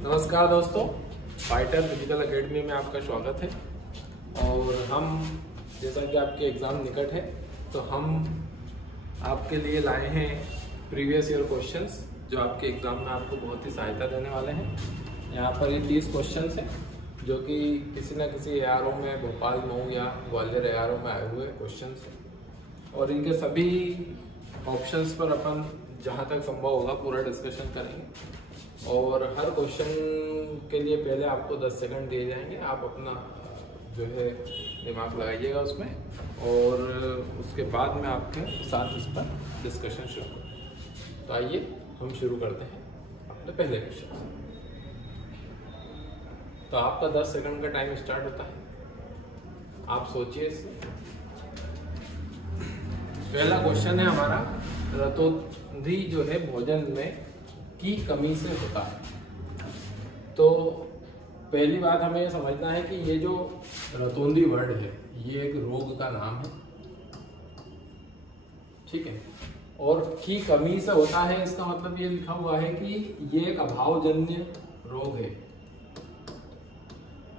नमस्कार दोस्तों, fighter physical academy में आपका स्वागत है। और हम जैसा कि आपके एग्ज़ाम निकट है तो हम आपके लिए लाए हैं प्रीवियस ईयर क्वेश्चंस जो आपके एग्ज़ाम में आपको बहुत ही सहायता देने वाले हैं। यहाँ पर ये 30 क्वेश्चंस हैं जो कि किसी न किसी एआरओ में, भोपाल, मऊ या ग्वालियर एआरओ में आए हुए क्वेश्चंस हैं। और इनके सभी ऑप्शंस पर अपन जहाँ तक संभव होगा पूरा डिस्कशन करेंगे। और हर क्वेश्चन के लिए पहले आपको 10 सेकंड दिए जाएंगे। आप अपना जो है दिमाग लगाइएगा उसमें, और उसके बाद में आपके साथ इस पर डिस्कशन शुरू करें। तो आइए हम शुरू करते हैं अपने पहले क्वेश्चन से। तो आपका 10 सेकंड का टाइम स्टार्ट होता है। आप सोचिए इससे। पहला क्वेश्चन है हमारा, रतौंधी जो है भोजन में की कमी से होता है। तो पहली बात हमें यह समझना है कि ये जो रतौंधी वर्ड है ये एक रोग का नाम है, ठीक है। और की कमी से होता है इसका मतलब ये लिखा हुआ है कि ये एक अभावजन्य रोग है।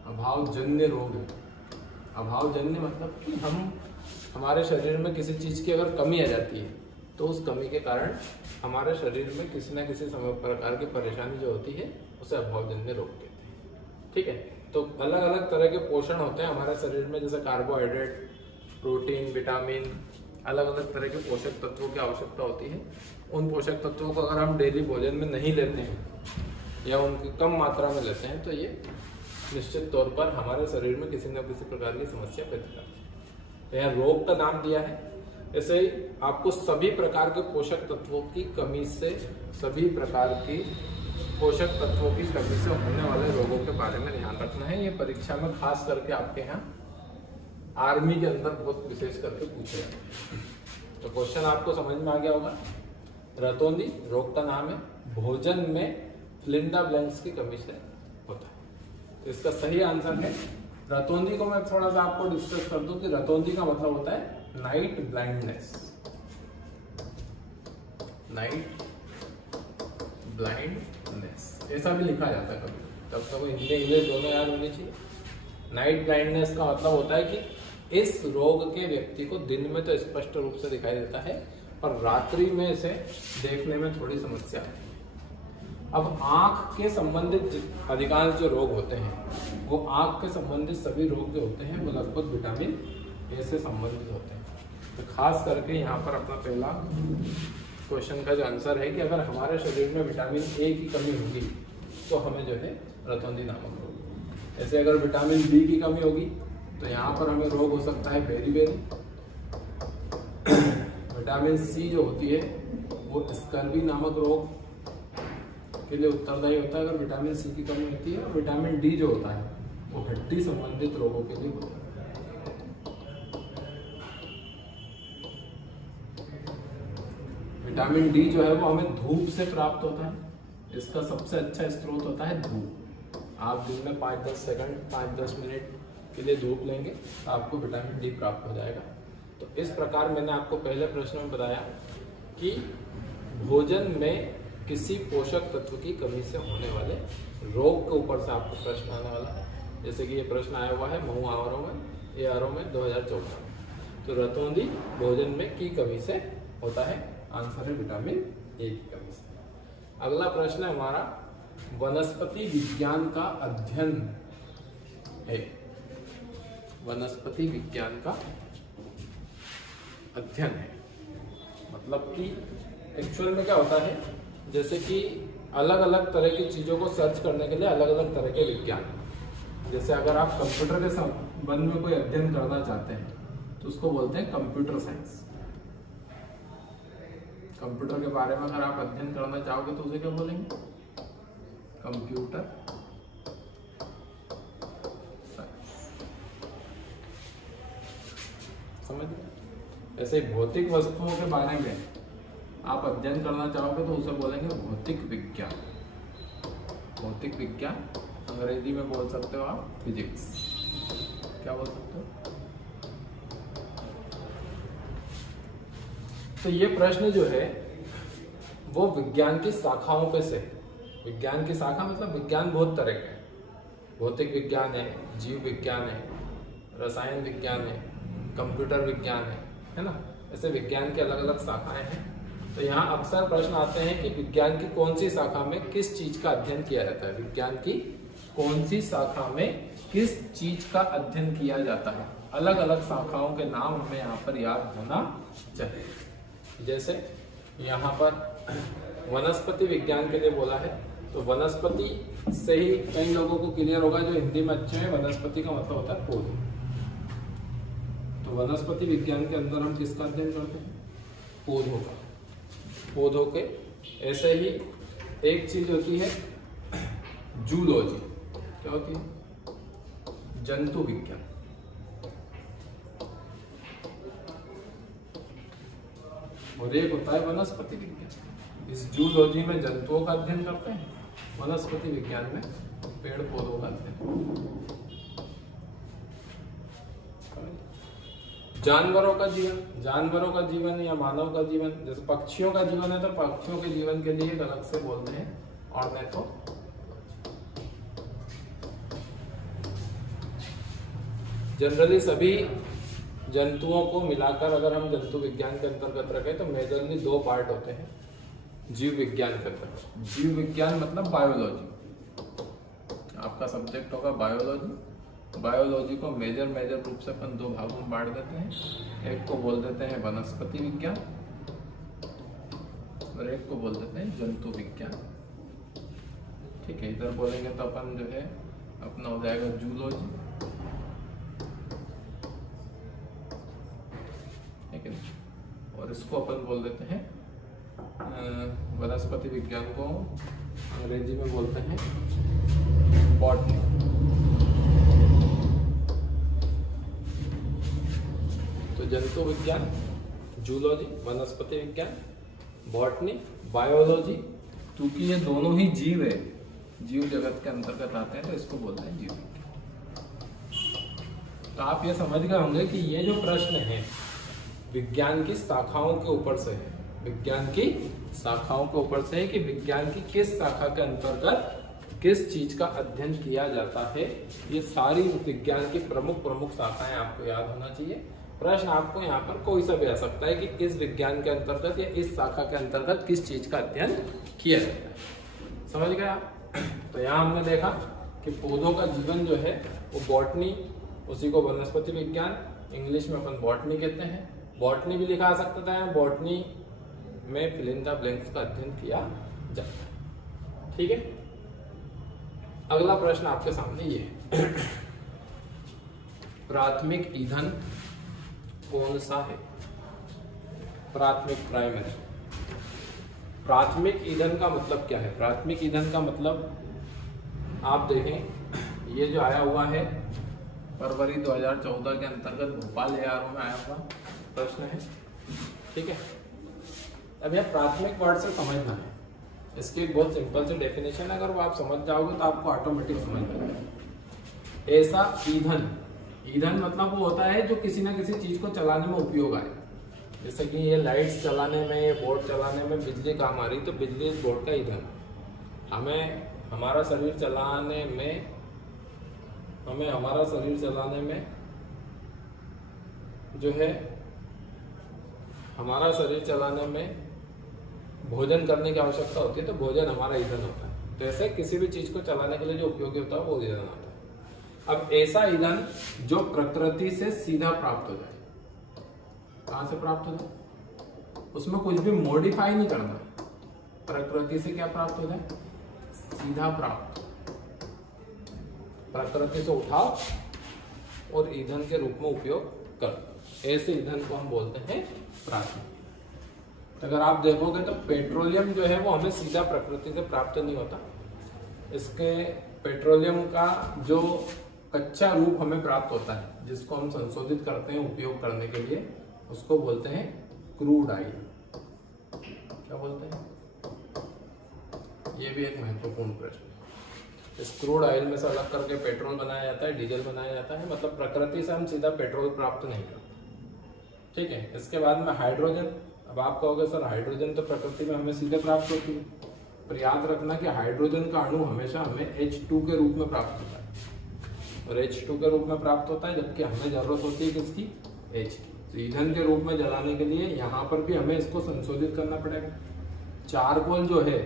अभावजन्य रोग है। अभावजन्य मतलब कि हमारे शरीर में किसी चीज की अगर कमी आ जाती है तो उस कमी के कारण हमारे शरीर में किसी न किसी प्रकार की परेशानी जो होती है उसे अभावजन्य रोग कहते हैं, ठीक है। तो अलग अलग तरह के पोषण होते हैं हमारे शरीर में, जैसे कार्बोहाइड्रेट, प्रोटीन, विटामिन, अलग अलग तरह के पोषक तत्वों की आवश्यकता होती है। उन पोषक तत्वों को अगर हम डेली भोजन में नहीं लेते हैं या उनकी कम मात्रा में लेते हैं तो ये निश्चित तौर पर हमारे शरीर में किसी न किसी प्रकार की समस्या पैदा करती है। तो यहाँ रोग का नाम दिया है। ऐसे ही आपको सभी प्रकार के पोषक तत्वों की कमी से, सभी प्रकार की पोषक तत्वों की कमी से होने वाले रोगों के बारे में ध्यान रखना है। ये परीक्षा में खास करके आपके यहाँ आर्मी के अंदर बहुत विशेष करके पूछे जाते हैं। तो क्वेश्चन आपको समझ में आ गया होगा। रतौंधी रोग का नाम है, भोजन में फिलिंडा ब्लैंक्स की कमी से होता है। तो इसका सही आंसर है रतौंधी को मैं थोड़ा सा आपको डिस्कस कर दूं कि रतौंधी का मतलब होता है नाइट ब्लाइंडनेस। नाइट ब्लाइंडनेस ऐसा भी लिखा जाता है कभी, तब तक हिंदी इंग्लिश दोनों याद होनी चाहिए। नाइट ब्लाइंडनेस का मतलब होता है कि इस रोग के व्यक्ति को दिन में तो स्पष्ट रूप से दिखाई देता है पर रात्रि में इसे देखने में थोड़ी समस्या है। अब आंख के संबंधित अधिकांश जो रोग होते हैं वो आंख के संबंधित सभी रोग जो होते हैं वो लगभग विटामिन ए से संबंधित होते हैं। तो खास करके यहाँ पर अपना पहला क्वेश्चन का जो आंसर है कि अगर हमारे शरीर में विटामिन ए की कमी होगी तो हमें जो है रतौंधी नामक रोग। ऐसे अगर विटामिन बी की कमी होगी तो यहाँ पर हमें रोग हो सकता है बेरी। विटामिन सी जो होती है वो स्कर्वी नामक रोग के लिए उत्तरदायी होता है अगर विटामिन सी की कमी होती है। और विटामिन डी जो होता है वो हड्डी संबंधित रोगों के लिए होता है। विटामिन डी जो है वो हमें धूप से प्राप्त होता है। इसका सबसे अच्छा स्रोत होता है धूप। आप दिन में 5-10 सेकंड, 5-10 मिनट के लिए धूप लेंगे तो आपको विटामिन डी प्राप्त हो जाएगा। तो इस प्रकार मैंने आपको पहले प्रश्न में बताया कि भोजन में किसी पोषक तत्व की कमी से होने वाले रोग के ऊपर से आपको प्रश्न आने वाला है। जैसे कि ये प्रश्न आया हुआ है मऊ एआरओ में 2014 में। तो रतौंधी भोजन में की कमी से होता है, आंसर है विटामिन ए की कमी से। अगला प्रश्न है हमारा, वनस्पति विज्ञान का अध्ययन है। वनस्पति विज्ञान का अध्ययन है मतलब कि एक्चुअल में क्या होता है, जैसे कि अलग अलग तरह की चीजों को सर्च करने के लिए अलग अलग तरह के विज्ञान। जैसे अगर आप कंप्यूटर के संबंध में कोई अध्ययन करना चाहते हैं तो उसको बोलते हैं कंप्यूटर साइंस। कंप्यूटर के बारे में अगर आप अध्ययन करना चाहोगे तो उसे क्या बोलेंगे, कंप्यूटर साइंस। समझ गए। ऐसे भौतिक वस्तुओं के बारे में आप अध्ययन करना चाहोगे तो उसे बोलेंगे भौतिक विज्ञान। भौतिक विज्ञान अंग्रेजी में बोल सकते हो आप फिजिक्स। क्या बोल सकते हो। तो ये प्रश्न जो है वो विज्ञान की शाखाओं पे से विज्ञान की शाखा मतलब विज्ञान बहुत तरह के हैं। भौतिक विज्ञान है, जीव विज्ञान है, रसायन विज्ञान है, कंप्यूटर विज्ञान है ना। ऐसे विज्ञान की अलग अलग शाखाएं हैं। तो यहाँ अक्सर प्रश्न आते हैं कि विज्ञान की कौन सी शाखा में किस चीज का अध्ययन किया जाता है। विज्ञान की कौन सी शाखा में किस चीज का अध्ययन किया जाता है। अलग अलग शाखाओं के नाम हमें यहाँ पर याद होना चाहिए। जैसे यहाँ पर वनस्पति विज्ञान के लिए बोला है, तो वनस्पति से ही कई लोगों को क्लियर होगा जो हिंदी में अच्छे हैं, वनस्पति का मतलब होता है पौधे। तो वनस्पति विज्ञान के अंदर हम किसका अध्ययन करते हैं? पौधों का। पौधों के ऐसे ही एक चीज होती है जूलॉजी। क्या होती है? जंतु विज्ञान। और एक होता है वनस्पति विज्ञान। इस जूलॉजी में जंतुओं का अध्ययन करते हैं, वनस्पति विज्ञान में पेड़ पौधों का अध्ययन। जानवरों का जीवन, जानवरों का जीवन या मानव का जीवन, जैसे पक्षियों का जीवन है तो पक्षियों के जीवन के लिए एक अलग से बोलते हैं ऑर्निथोलॉजी। जनरली सभी जंतुओं को मिलाकर अगर हम जंतु विज्ञान के अंतर्गत रखें तो मेजरली दो पार्ट होते हैं जीव विज्ञान के अंतर्गत। जीव विज्ञान मतलब बायोलॉजी, आपका सब्जेक्ट होगा बायोलॉजी। बायोलॉजी को मेजर रूप से अपन दो भागों में बांट देते हैं। एक को बोल देते हैं वनस्पति विज्ञान और एक को बोल देते हैं जंतु विज्ञान। ठीक है, इधर बोलेंगे तो अपन जो है अपना हो जाएगा जूलॉजी, ठीक है। और इसको अपन बोल देते हैं वनस्पति विज्ञान को अंग्रेजी में बोलते हैं बॉटनी। तो जंतु विज्ञान, जूलॉजी, वनस्पति विज्ञान, बॉटनी, बायोलॉजी, क्योंकि ये दोनों ही जीव है, जीव जगत के अंतर्गत आते हैं तो इसको बोलते हैं जीव विज्ञान। तो आप ये समझ गए होंगे कि ये जो प्रश्न है विज्ञान की शाखाओं के ऊपर से है। विज्ञान की शाखाओं के ऊपर से है कि विज्ञान की किस शाखा के अंतर्गत किस चीज का अध्ययन किया जाता है। ये सारी विज्ञान की प्रमुख शाखाएं आपको याद होना चाहिए। प्रश्न आपको यहाँ पर कोई सा भी आ सकता है कि इस विज्ञान के अंतर्गत या इस शाखा के अंतर्गत किस चीज का अध्ययन किया जाता है। समझ गए आप? तो यहाँ हमने देखा कि पौधों का जीवन जो है वो बॉटनी, उसी को वनस्पति विज्ञान इंग्लिश में अपन बॉटनी कहते हैं। बॉटनी भी लिखा आ सकता था, बॉटनी में फिल इन द ब्लैंक्स का अध्ययन किया जाता है। ठीक है, अगला प्रश्न आपके सामने ये है प्राथमिक ईंधन कौन सा है? प्राथमिक, प्राइमरी। प्राथमिक ईंधन का मतलब क्या है? प्राथमिक ईंधन का मतलब आप देखें, ये जो आया हुआ है फरवरी 2014 के अंतर्गत भोपाल एआरओ में आया हुआ प्रश्न है। ठीक है, अब यह प्राथमिक वर्ड से समझना है। इसकी एक बहुत सिंपल सी डेफिनेशन है, अगर वो आप समझ जाओगे तो आपको ऑटोमेटिक समझ में आएगा। ऐसा ईंधन, ईंधन मतलब वो होता है जो किसी ना किसी चीज को चलाने में उपयोग आए। जैसे कि ये लाइट्स चलाने में, ये बोर्ड चलाने में बिजली काम आ रही, तो बिजली इस बोर्ड का ईंधन। हमें हमारा शरीर चलाने में जो है, हमारा शरीर चलाने में भोजन करने की आवश्यकता होती है, तो भोजन हमारा ईंधन होता है। तो ऐसे किसी भी चीज को चलाने के लिए जो उपयोगी होता है वो ईंधन होता है। अब ऐसा ईंधन जो प्रकृति से सीधा प्राप्त हो जाए। कहां से प्राप्त हो जाए? उसमें कुछ भी मॉडिफाई नहीं करना है। प्रकृति से क्या प्राप्त हो जाए? सीधा प्राप्त। प्रकृति से उठाओ और ईंधन के रूप में उपयोग करो, ऐसे ईंधन को हम बोलते हैं प्राथमिक। अगर आप देखोगे तो पेट्रोलियम जो है वो हमें सीधा प्रकृति से प्राप्त नहीं होता। इसके पेट्रोलियम का जो कच्चा रूप हमें प्राप्त होता है, जिसको हम संशोधित करते हैं उपयोग करने के लिए, उसको बोलते हैं क्रूड ऑयल। क्या बोलते हैं? ये भी एक महत्वपूर्ण प्रश्न है। इस क्रूड ऑयल में से अलग करके पेट्रोल बनाया जाता है, डीजल बनाया जाता है। मतलब प्रकृति से हम सीधा पेट्रोल प्राप्त नहीं करते। ठीक है, इसके बाद में हाइड्रोजन। अब आप कहोगे सर हाइड्रोजन तो प्रकृति में हमें सीधे प्राप्त होती है, पर याद रखना कि हाइड्रोजन का अणु हमेशा हमें H2 के रूप में प्राप्त होता है, और H2 के रूप में प्राप्त होता है, जबकि हमें जरूरत होती है किसकी? H की। तो ईंधन के रूप में जलाने के लिए यहाँ पर भी हमें इसको संशोधित करना पड़ेगा। चारकोल जो है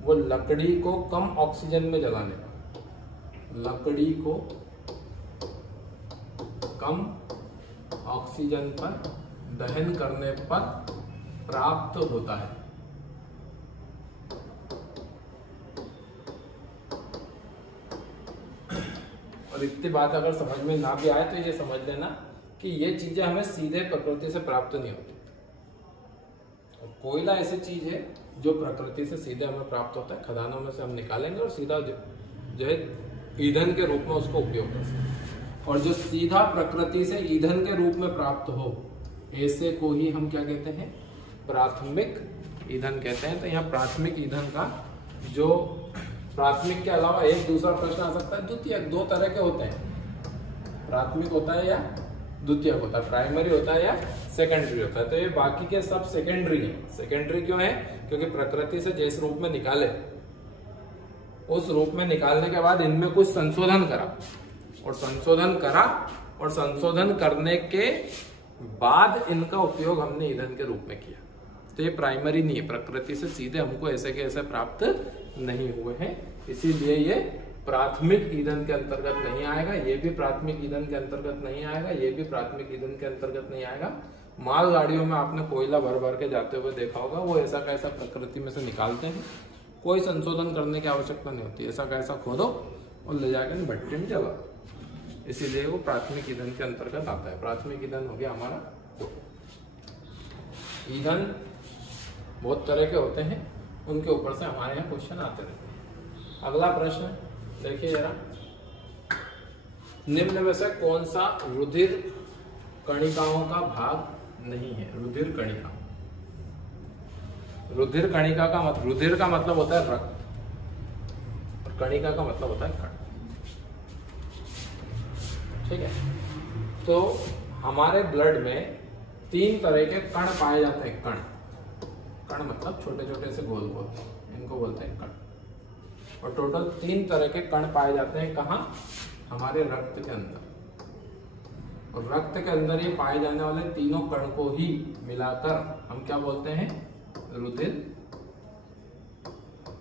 वो लकड़ी को कम ऑक्सीजन में जलाने का, लकड़ी को कम ऑक्सीजन पर दहन करने पर प्राप्त होता है। और इतनी बात अगर समझ में ना भी आए तो ये समझ लेना कि ये चीजें हमें सीधे प्रकृति से प्राप्त नहीं होती। और कोयला ऐसी चीज है जो प्रकृति से सीधे हमें प्राप्त होता है, खदानों में से हम निकालेंगे और सीधा जो है ईंधन के रूप में उसको उपयोग कर सकते हैं। और जो सीधा प्रकृति से ईंधन के रूप में प्राप्त हो, ऐसे को ही हम क्या कहते हैं? प्राथमिक ईंधन कहते हैं। तो यहाँ प्राथमिक ईंधन का जो प्राथमिक के अलावा एक दूसरा प्रश्न आ सकता है, द्वितीयक। दो तरह के होते हैं, प्राथमिक होता है या द्वितीयक होता है, प्राइमरी होता है या सेकेंडरी होता है। तो ये बाकी के सब सेकेंडरी हैं। सेकेंडरी क्यों है? क्योंकि प्रकृति से जिस रूप में निकाले, उस रूप में निकालने के बाद इनमें कुछ संशोधन करा, और संशोधन करने के बाद इनका उपयोग हमने ईंधन के रूप में किया। तो ये प्राइमरी नहीं है, प्रकृति से सीधे हमको ऐसे के ऐसे प्राप्त नहीं हुए हैं, इसीलिए ये प्राथमिक ईंधन के अंतर्गत नहीं आएगा। ये भी प्राथमिक ईंधन के अंतर्गत नहीं आएगा, ये भी प्राथमिक ईंधन के अंतर्गत नहीं आएगा। मालगाड़ियों में आपने कोयला भर भर के जाते हुए देखा होगा, वो ऐसा कैसा प्रकृति में से निकालते हैं, कोई संशोधन करने की आवश्यकता नहीं होती। ऐसा कैसा खोदो और ले जाकर भट्टी में जला, इसीलिए वो प्राथमिक ईंधन के अंतर्गत आता है। प्राथमिक ईंधन हो गया हमारा। ईंधन बहुत तरह के होते हैं, उनके ऊपर से हमारे यहाँ क्वेश्चन आते रहते हैं। अगला प्रश्न देखिए जरा, निम्न में से कौन सा रुधिर कणिकाओं का भाग नहीं है? रुधिर कणिका, रुधिर कणिका का मतलब, रुधिर का मतलब होता है रक्त, और कणिका का मतलब होता है कण। ठीक है, तो हमारे ब्लड में 3 तरह के कण पाए जाते हैं। कण मतलब छोटे छोटे से गोल गोल, इनको बोलते हैं कण। और टोटल 3 तरह के कण पाए जाते हैं। कहाँ? हमारे रक्त के अंदर। और रक्त के अंदर ये पाए जाने वाले तीनों कण को ही मिलाकर हम क्या बोलते हैं? रुधिर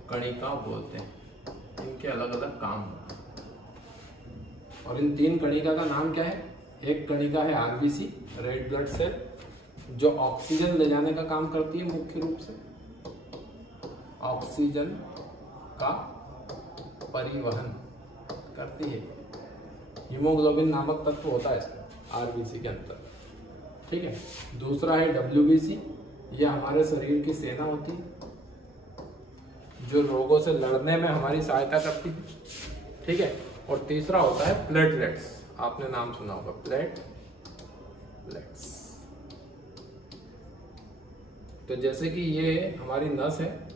कणिका बोलते हैं। इनके अलग अलग काम होते हैं। और इन 3 कणिका का नाम क्या है? एक कणिका है आरबीसी, रेड ब्लड सेल, जो ऑक्सीजन ले जाने का काम करती है, मुख्य रूप से ऑक्सीजन का परिवहन करती है। हीमोग्लोबिन नामक तत्व होता है इसका आरबीसी के अंदर। ठीक है, दूसरा है डब्ल्यूबीसी, यह हमारे शरीर की सेना होती है, जो रोगों से लड़ने में हमारी सहायता करती है। ठीक है, और तीसरा होता है प्लेटलेट्स, आपने नाम सुना होगा, प्लेटलेट्स। तो जैसे कि ये हमारी नस है,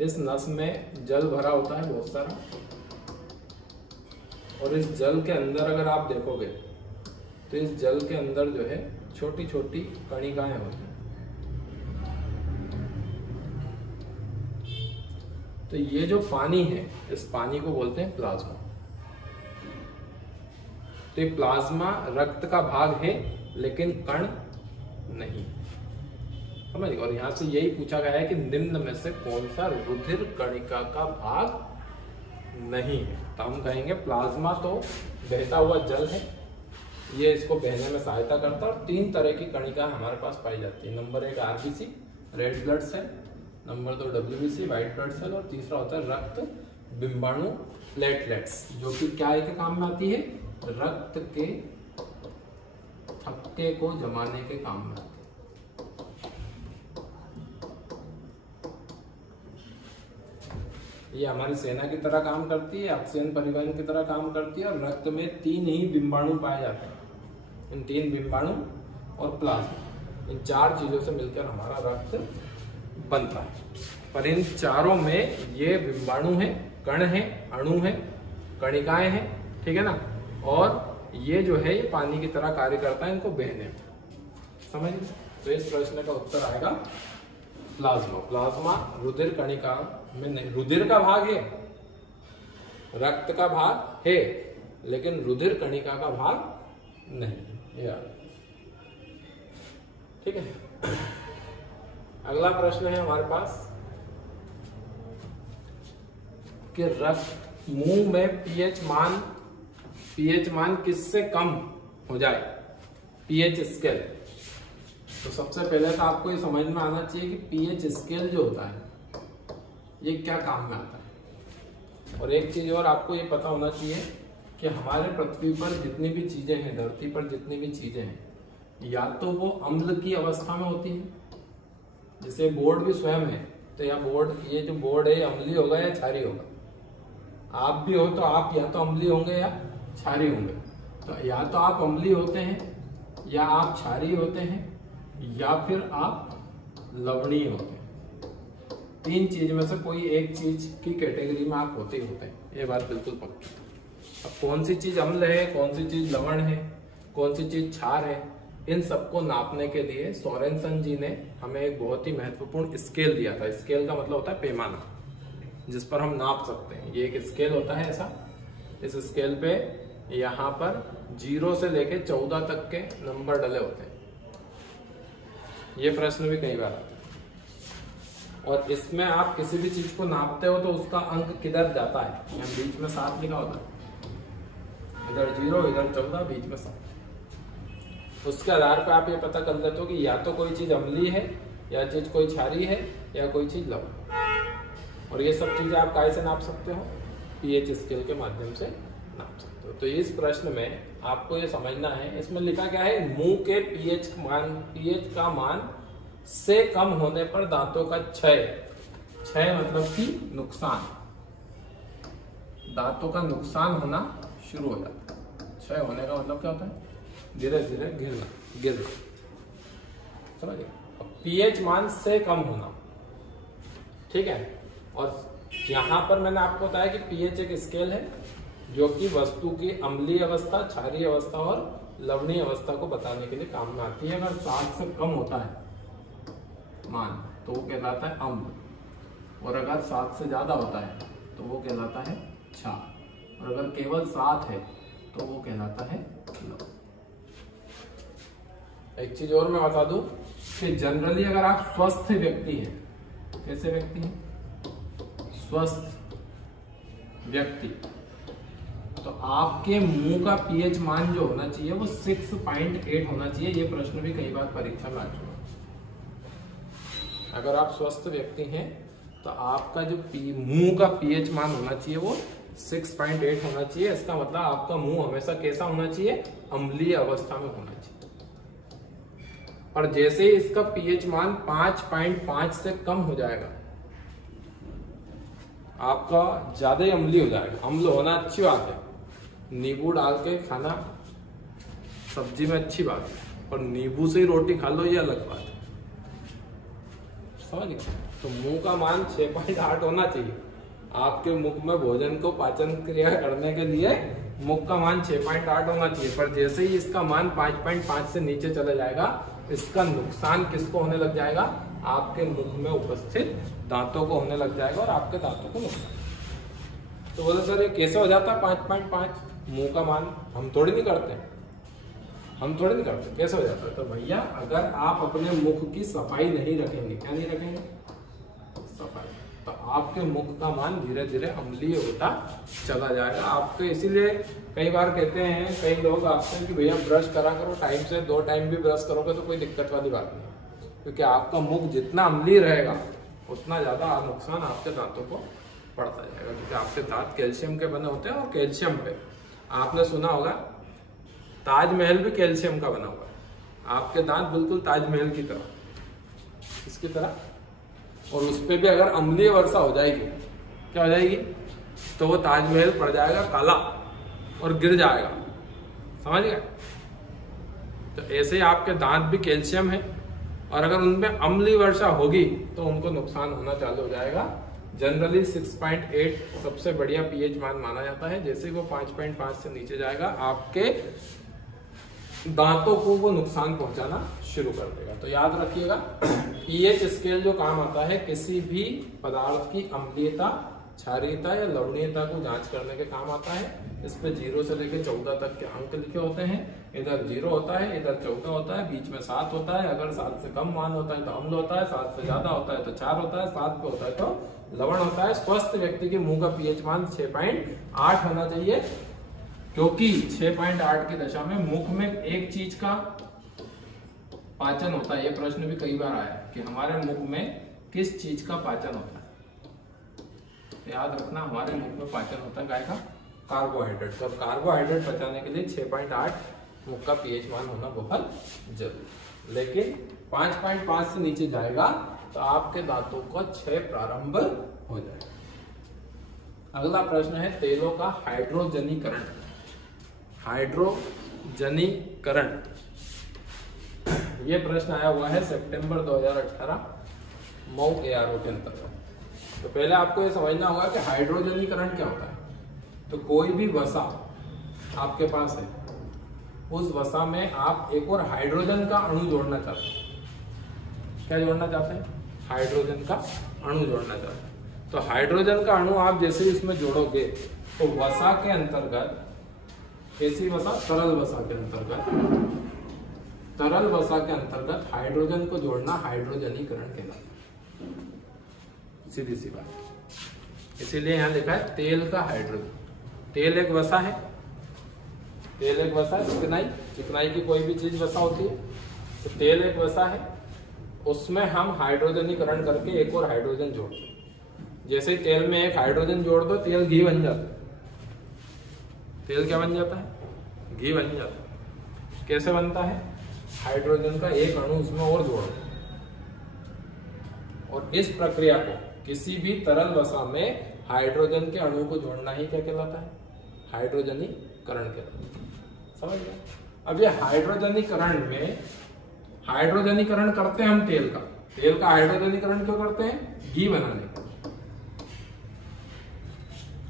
इस नस में जल भरा होता है बहुत सारा, और इस जल के अंदर अगर आप देखोगे तो इस जल के अंदर जो है छोटी छोटी कणिकाएं होती हैं। तो ये जो पानी है, इस पानी को बोलते हैं प्लाज्मा। तो ये प्लाज्मा रक्त का भाग है, लेकिन कण नहीं। समझ गए? और यहां से यही पूछा गया है कि निम्न में से कौन सा रुधिर कणिका का भाग नहीं है? तो हम कहेंगे प्लाज्मा तो बहता हुआ जल है, ये इसको बहने में सहायता करता है। और 3 तरह की कणिका हमारे पास पाई जाती है। Number 1 RBC, red blood cell, number 2 WBC, white blood cell, और तीसरा होता है रक्त बिंबाणु, प्लेटलेट्स, जो कि क्या के काम में आती है? रक्त के थक्के को जमाने के काम में आती है। ये हमारी सेना की तरह काम करती है, ऑक्सीजन परिवहन की तरह काम करती है। और रक्त में 3 ही बिंबाणु पाए जाते हैं। इन 3 बिंबाणु और प्लाज्मा, इन 4 चीजों से मिलकर हमारा रक्त बनता है। पर इन चारों में ये बिंबाणु है, कण है, अणु है, कणिकाएं हैं। ठीक है ना? और ये जो है ये पानी की तरह कार्य करता है इनको बहने में। समझ गए? तो इस प्रश्न का उत्तर आएगा प्लाज्मा। प्लाज्मा रुधिर कणिका में नहीं। रुधिर का भाग है, रक्त का भाग है, लेकिन रुधिर कणिका का भाग नहीं। यार ठीक है। अगला प्रश्न है हमारे पास कि रक्त मुंह में पीएच मान किससे कम हो जाए, पीएच स्केल। तो सबसे पहले तो आपको ये समझ में आना चाहिए कि पीएच स्केल जो होता है ये क्या काम में आता है। और एक चीज और आपको ये पता होना चाहिए कि हमारे पृथ्वी पर जितनी भी चीजें हैं, धरती पर जितनी भी चीजें हैं, या तो वो अम्ल की अवस्था में होती है, जैसे बोर्ड भी स्वयं है, तो ये जो बोर्ड है अम्लीय होगा या क्षारीय होगा। आप भी हो तो आप या तो अम्लीय होंगे या क्षारीय होंगे। तो या तो आप अम्लीय होते हैं, या आप क्षारीय होते हैं, या फिर आप लवणीय होते हैं। तीन चीज में से कोई एक चीज की कैटेगरी में आप होते ही होते हैं, ये बात बिल्कुल पक्की। अब कौन सी चीज अम्ल है, कौन सी चीज लवण है, कौन सी चीज क्षार है, इन सबको नापने के लिए सोरेनसन जी ने हमें एक बहुत ही महत्वपूर्ण स्केल दिया था। स्केल का मतलब होता है पैमाना, जिस पर हम नाप सकते हैं। ये एक स्केल होता है ऐसा। इस स्केल पे यहाँ पर 0 से लेके 14 तक के नंबर डले होते हैं। ये प्रश्न भी कई बार आता है। और इसमें आप किसी भी चीज को नापते हो तो उसका अंक किधर जाता है, यहाँ बीच में 7 लिखा होता है, इधर 0, इधर 14, बीच में 7। उसके आधार पर आप ये पता कर लेते हो कि या तो कोई चीज अम्लीय है, या चीज कोई क्षारीय है, या कोई चीज लवण। और ये सब चीजें आप कैसे नाप सकते हो, पीएच स्केल के माध्यम से नाप सकते हो। तो इस प्रश्न में आपको ये समझना है, इसमें लिखा क्या है, मुंह के पीएच का मान से कम होने पर दांतों का क्षय मतलब कि नुकसान, दांतों का नुकसान होना शुरू हो जाता है। क्षय होने का मतलब क्या होता है, धीरे धीरे गिरना। समझिए, पीएच मान से कम होना, ठीक है। और यहां पर मैंने आपको बताया कि पीएच एक स्केल है जो कि वस्तु की अम्लीय अवस्था, क्षारीय अवस्था और लवणीय अवस्था को बताने के लिए काम में आती है। अगर 7 से कम होता है मान तो वो कहलाता है अम्ल, और अगर 7 से ज्यादा होता है तो वो कहलाता है क्षार, और अगर केवल 7 है तो वो कहलाता है लवण। एक चीज और मैं बता दूं कि जनरली अगर आप स्वस्थ व्यक्ति हैं, कैसे व्यक्ति हैं, स्वस्थ व्यक्ति, तो आपके मुंह का पीएच मान जो होना चाहिए वो 6.8 होना चाहिए। ये प्रश्न भी कई बार परीक्षा में आ चुका है। अगर आप स्वस्थ व्यक्ति हैं तो आपका जो मुंह का पीएच मान होना चाहिए वो 6.8 होना चाहिए। इसका मतलब आपका मुंह हमेशा कैसा होना चाहिए, अम्लीय अवस्था में होना चाहिए। और जैसे ही इसका पीएच मान 5.5 से कम हो जाएगा, आपका ज्यादा ही अम्लीय हो जाएगा। अम्ल होना अच्छी बात है, नींबू डाल के खाना सब्जी में अच्छी बात है, और नींबू से ही रोटी खा लो ये अलग बात है। समझ गए? तो मुंह का मान 6.8 होना चाहिए। आपके मुख में भोजन को पाचन क्रिया करने के लिए मुख का मान 6.8 होना चाहिए। पर जैसे ही इसका मान 5.5 से नीचे चला जाएगा, इसका नुकसान किसको होने लग जाएगा, आपके मुख में उपस्थित दांतों को होने लग जाएगा, और आपके दांतों को नुकसान। तो बोले सर ये कैसे हो जाता है 5.5 मुंह का मान, हम थोड़ी नहीं करते, कैसे हो जाता है। तो भैया अगर आप अपने मुख की सफाई नहीं रखेंगे, क्या नहीं रखेंगे, सफाई, तो आपके मुख का मान धीरे धीरे अम्लीय होता चला जाएगा। आपको इसीलिए कई बार कहते हैं कई लोग आपसे कि भैया ब्रश करा करो टाइम से, 2 टाइम भी ब्रश करोगे तो कोई दिक्कत वाली बात नहीं, क्योंकि आपका मुख जितना अम्लीय रहेगा उतना ज्यादा नुकसान आपके दांतों को पड़ता जाएगा। क्योंकि आपके दांत कैल्शियम के बने होते हैं, और कैल्शियम पे आपने सुना होगा ताजमहल भी कैल्शियम का बना हुआ है। आपके दांत बिल्कुल ताजमहल की तरह, इसकी तरह, और उस पर भी अगर अम्लीय वर्षा हो जाएगी, क्या हो जाएगी, तो वो ताजमहल पड़ जाएगा काला और गिर जाएगा। समझ गए? तो ऐसे ही आपके दांत भी कैल्शियम है, और अगर उनमें अम्लीय वर्षा होगी तो उनको नुकसान होना चालू हो जाएगा। जनरली 6.8 सबसे बढ़िया पीएच मान माना जाता है। जैसे ही वो 5.5 से नीचे जाएगा, आपके दांतों को वो नुकसान पहुंचाना शुरू कर देगा। तो याद रखिएगा, पीएच स्केल जो काम आता है किसी भी पदार्थ की अम्लीयता, क्षारीयता या लवणीयता को जांच करने के काम आता है। इस पे 0 से लेकर 14 तक के अंक लिखे होते हैं। इधर 0 होता है, इधर 14 होता है, बीच में 7 होता है। अगर 7 से कम मान होता है तो अम्ल होता है, 7 से ज्यादा होता है तो क्षार होता है, 7 पे होता है तो लवण होता है। स्वस्थ व्यक्ति के मुंह का पीएच मान 6.8 होना चाहिए, क्योंकि 6.8 की दशा में मुख में एक चीज का पाचन होता है। ये प्रश्न भी कई बार आया कि हमारे मुख में किस चीज का पाचन होता है। याद रखना, हमारे मुख में पाचन होता है गाय का कार्बोहाइड्रेट। तो कार्बोहाइड्रेट पचाने के लिए 6.8 मुख का पीएच मान होना बहुत जरूरी। लेकिन 5.5 से नीचे जाएगा तो आपके दांतों का क्षय प्रारंभ हो जाएगा। अगला प्रश्न है तेलों का हाइड्रोजनीकरण। हाइड्रोजनीकरण ये प्रश्न आया हुआ है सितंबर 2018 मऊ ARO के अंतर्गत। तो पहले आपको ये समझना होगा कि हाइड्रोजनीकरण क्या होता है। तो कोई भी वसा आपके पास है, उस वसा में आप एक और हाइड्रोजन का अणु जोड़ना चाहते हैं। क्या जोड़ना चाहते हैं? हाइड्रोजन का अणु जोड़ना चाहते हैं। तो हाइड्रोजन का अणु आप जैसे इसमें जोड़ोगे तो वसा के अंतर्गत, कैसी वसा? तरल वसा के अंतर्गत, तरल वसा के अंतर्गत हाइड्रोजन को जोड़ना हाइड्रोजनीकरण कहलाता है। सीधी सी बात। इसीलिए यहां लिखा है तेल का हाइड्रोजन। तेल एक वसा है, तेल एक वसा है। चिकनाई, चिकनाई की कोई भी चीज वसा होती है, तो तेल एक वसा है। उसमें हम हाइड्रोजनीकरण करके एक और हाइड्रोजन जोड़ते हैं। जैसे तेल में एक हाइड्रोजन जोड़ दो, तेल घी बन जाता है। तेल क्या बन जाता है? घी बन जाता है। कैसे बनता है? हाइड्रोजन का एक अणु उसमें और जोड़ दो। और इस प्रक्रिया को किसी भी तरल वसा में हाइड्रोजन के अणु को जोड़ना ही क्या कहलाता है? हाइड्रोजनीकरण कहलाता है। समझ गए? अब ये हाइड्रोजनीकरण में, हाइड्रोजनीकरण करते हैं हम तेल का। तेल का हाइड्रोजनीकरण क्यों करते हैं? घी बनाने का।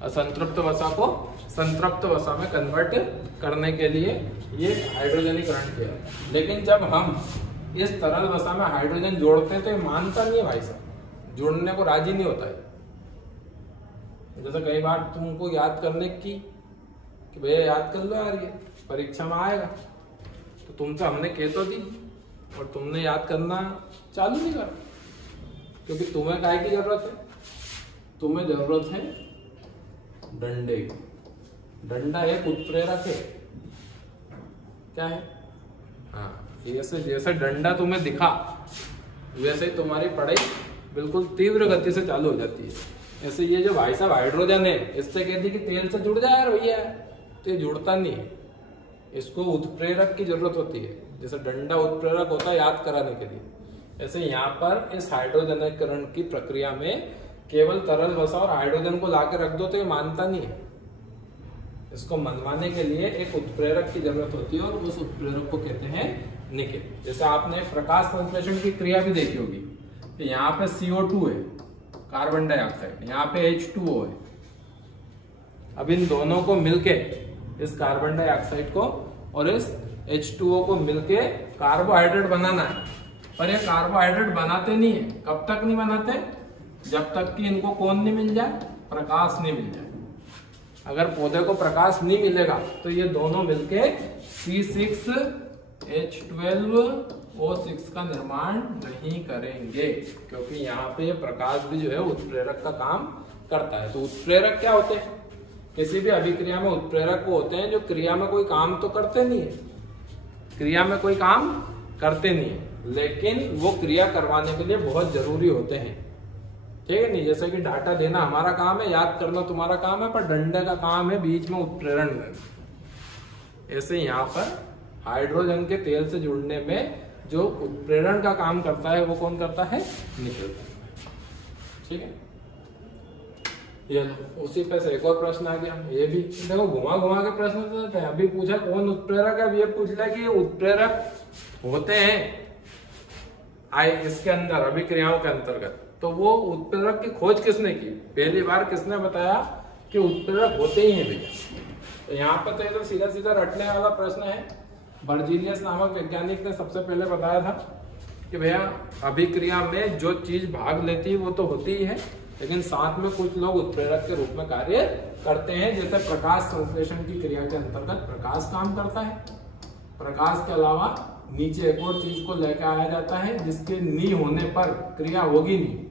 असंतृप्त वसा को संतृप्त वसा में कन्वर्ट करने के लिए ये हाइड्रोजनीकरण किया। लेकिन जब हम इस तरल वसा में हाइड्रोजन जोड़ते हैं तो ये मानता नहीं है भाई साहब, जोड़ने को राजी नहीं होता है। जैसे कई बार तुमको याद करने की कि भैया याद कर लो यार, ये परीक्षा में आएगा, तो तुमसे हमने कह तो दी और तुमने याद करना चालू नहीं करा। क्योंकि तुम्हें काय की जरूरत है? तुम्हें जरूरत है डंडे की। डंडा एक उत्प्रेरक है। क्या है? हाँ, जैसे डंडा तुम्हें दिखा वैसे ही तुम्हारी पढ़ाई बिल्कुल तीव्र गति से चालू हो जाती है। ऐसे ये जो भाई साहब हाइड्रोजन है, इससे कहती कि तेल से जुड़ जाए यार भैया, तो ये जुड़ता नहीं है। इसको उत्प्रेरक की जरूरत होती है। जैसे डंडा उत्प्रेरक होता है याद कराने के लिए, ऐसे यहाँ पर इस हाइड्रोजनीकरण की प्रक्रिया में केवल तरल वसा और हाइड्रोजन को लाकर रख दो तो ये मानता नहीं है। इसको मनवाने के लिए एक उत्प्रेरक की जरूरत होती है और उस उत्प्रेरक को कहते हैं निकेल। जैसे आपने प्रकाश संश्लेषण की क्रिया भी देखी होगी कि यहाँ पे CO2 है, कार्बन डाइऑक्साइड, यहाँ पे H2O है। अब इन दोनों को मिलके, इस कार्बन डाइऑक्साइड को और इस H2O को मिलके कार्बोहाइड्रेट बनाना है। पर ये कार्बोहाइड्रेट बनाते नहीं है। कब तक नहीं बनाते? जब तक कि इनको कौन नहीं मिल जाए? प्रकाश नहीं मिल जाए। अगर पौधे को प्रकाश नहीं मिलेगा तो ये दोनों मिलके C6H12O6 का निर्माण नहीं करेंगे, क्योंकि यहाँ पे प्रकाश भी जो है उत्प्रेरक का काम करता है। तो उत्प्रेरक क्या होते हैं? किसी भी अभिक्रिया में उत्प्रेरक वो होते हैं जो क्रिया में कोई काम तो करते नहीं है, क्रिया में कोई काम करते नहीं है, लेकिन वो क्रिया करवाने के लिए बहुत जरूरी होते हैं। ठीक है नहीं? जैसे कि डाटा देना हमारा काम है, याद करना तुम्हारा काम है, पर डंडे का काम है बीच में उत्प्रेरण करना। ऐसे यहाँ पर हाइड्रोजन के तेल से जुड़ने में जो उत्प्रेरण का काम करता है वो कौन करता है? निकेल। ठीक है, ये उसी पे से एक और प्रश्न आ गया। ये भी देखो घुमा घुमा के प्रश्न देते हैं। अभी पूछा कौन उत्प्रेरक है, अब ये पूछ लिया कि ये उत्प्रेरक होते हैं इसके अंदर अभिक्रियाओं के अंतर्गत। तो वो उत्प्रेरक की खोज किसने की? पहली बार किसने बताया कि उत्प्रेरक होते ही हैं भैया? तो यहाँ पर तो एकदम सीधा सीधा रटने वाला प्रश्न है बर्जीलियस नामक वैज्ञानिक ने सबसे पहले बताया था कि भैया अभिक्रिया में जो चीज भाग लेती है वो तो होती ही है, लेकिन साथ में कुछ लोग उत्प्रेरक के रूप में कार्य करते हैं। जैसे प्रकाश संश्लेषण की क्रिया के अंतर्गत प्रकाश काम करता है। प्रकाश के अलावा नीचे एक और चीज को लेकर आया जाता है जिसके नहीं होने पर क्रिया होगी नहीं,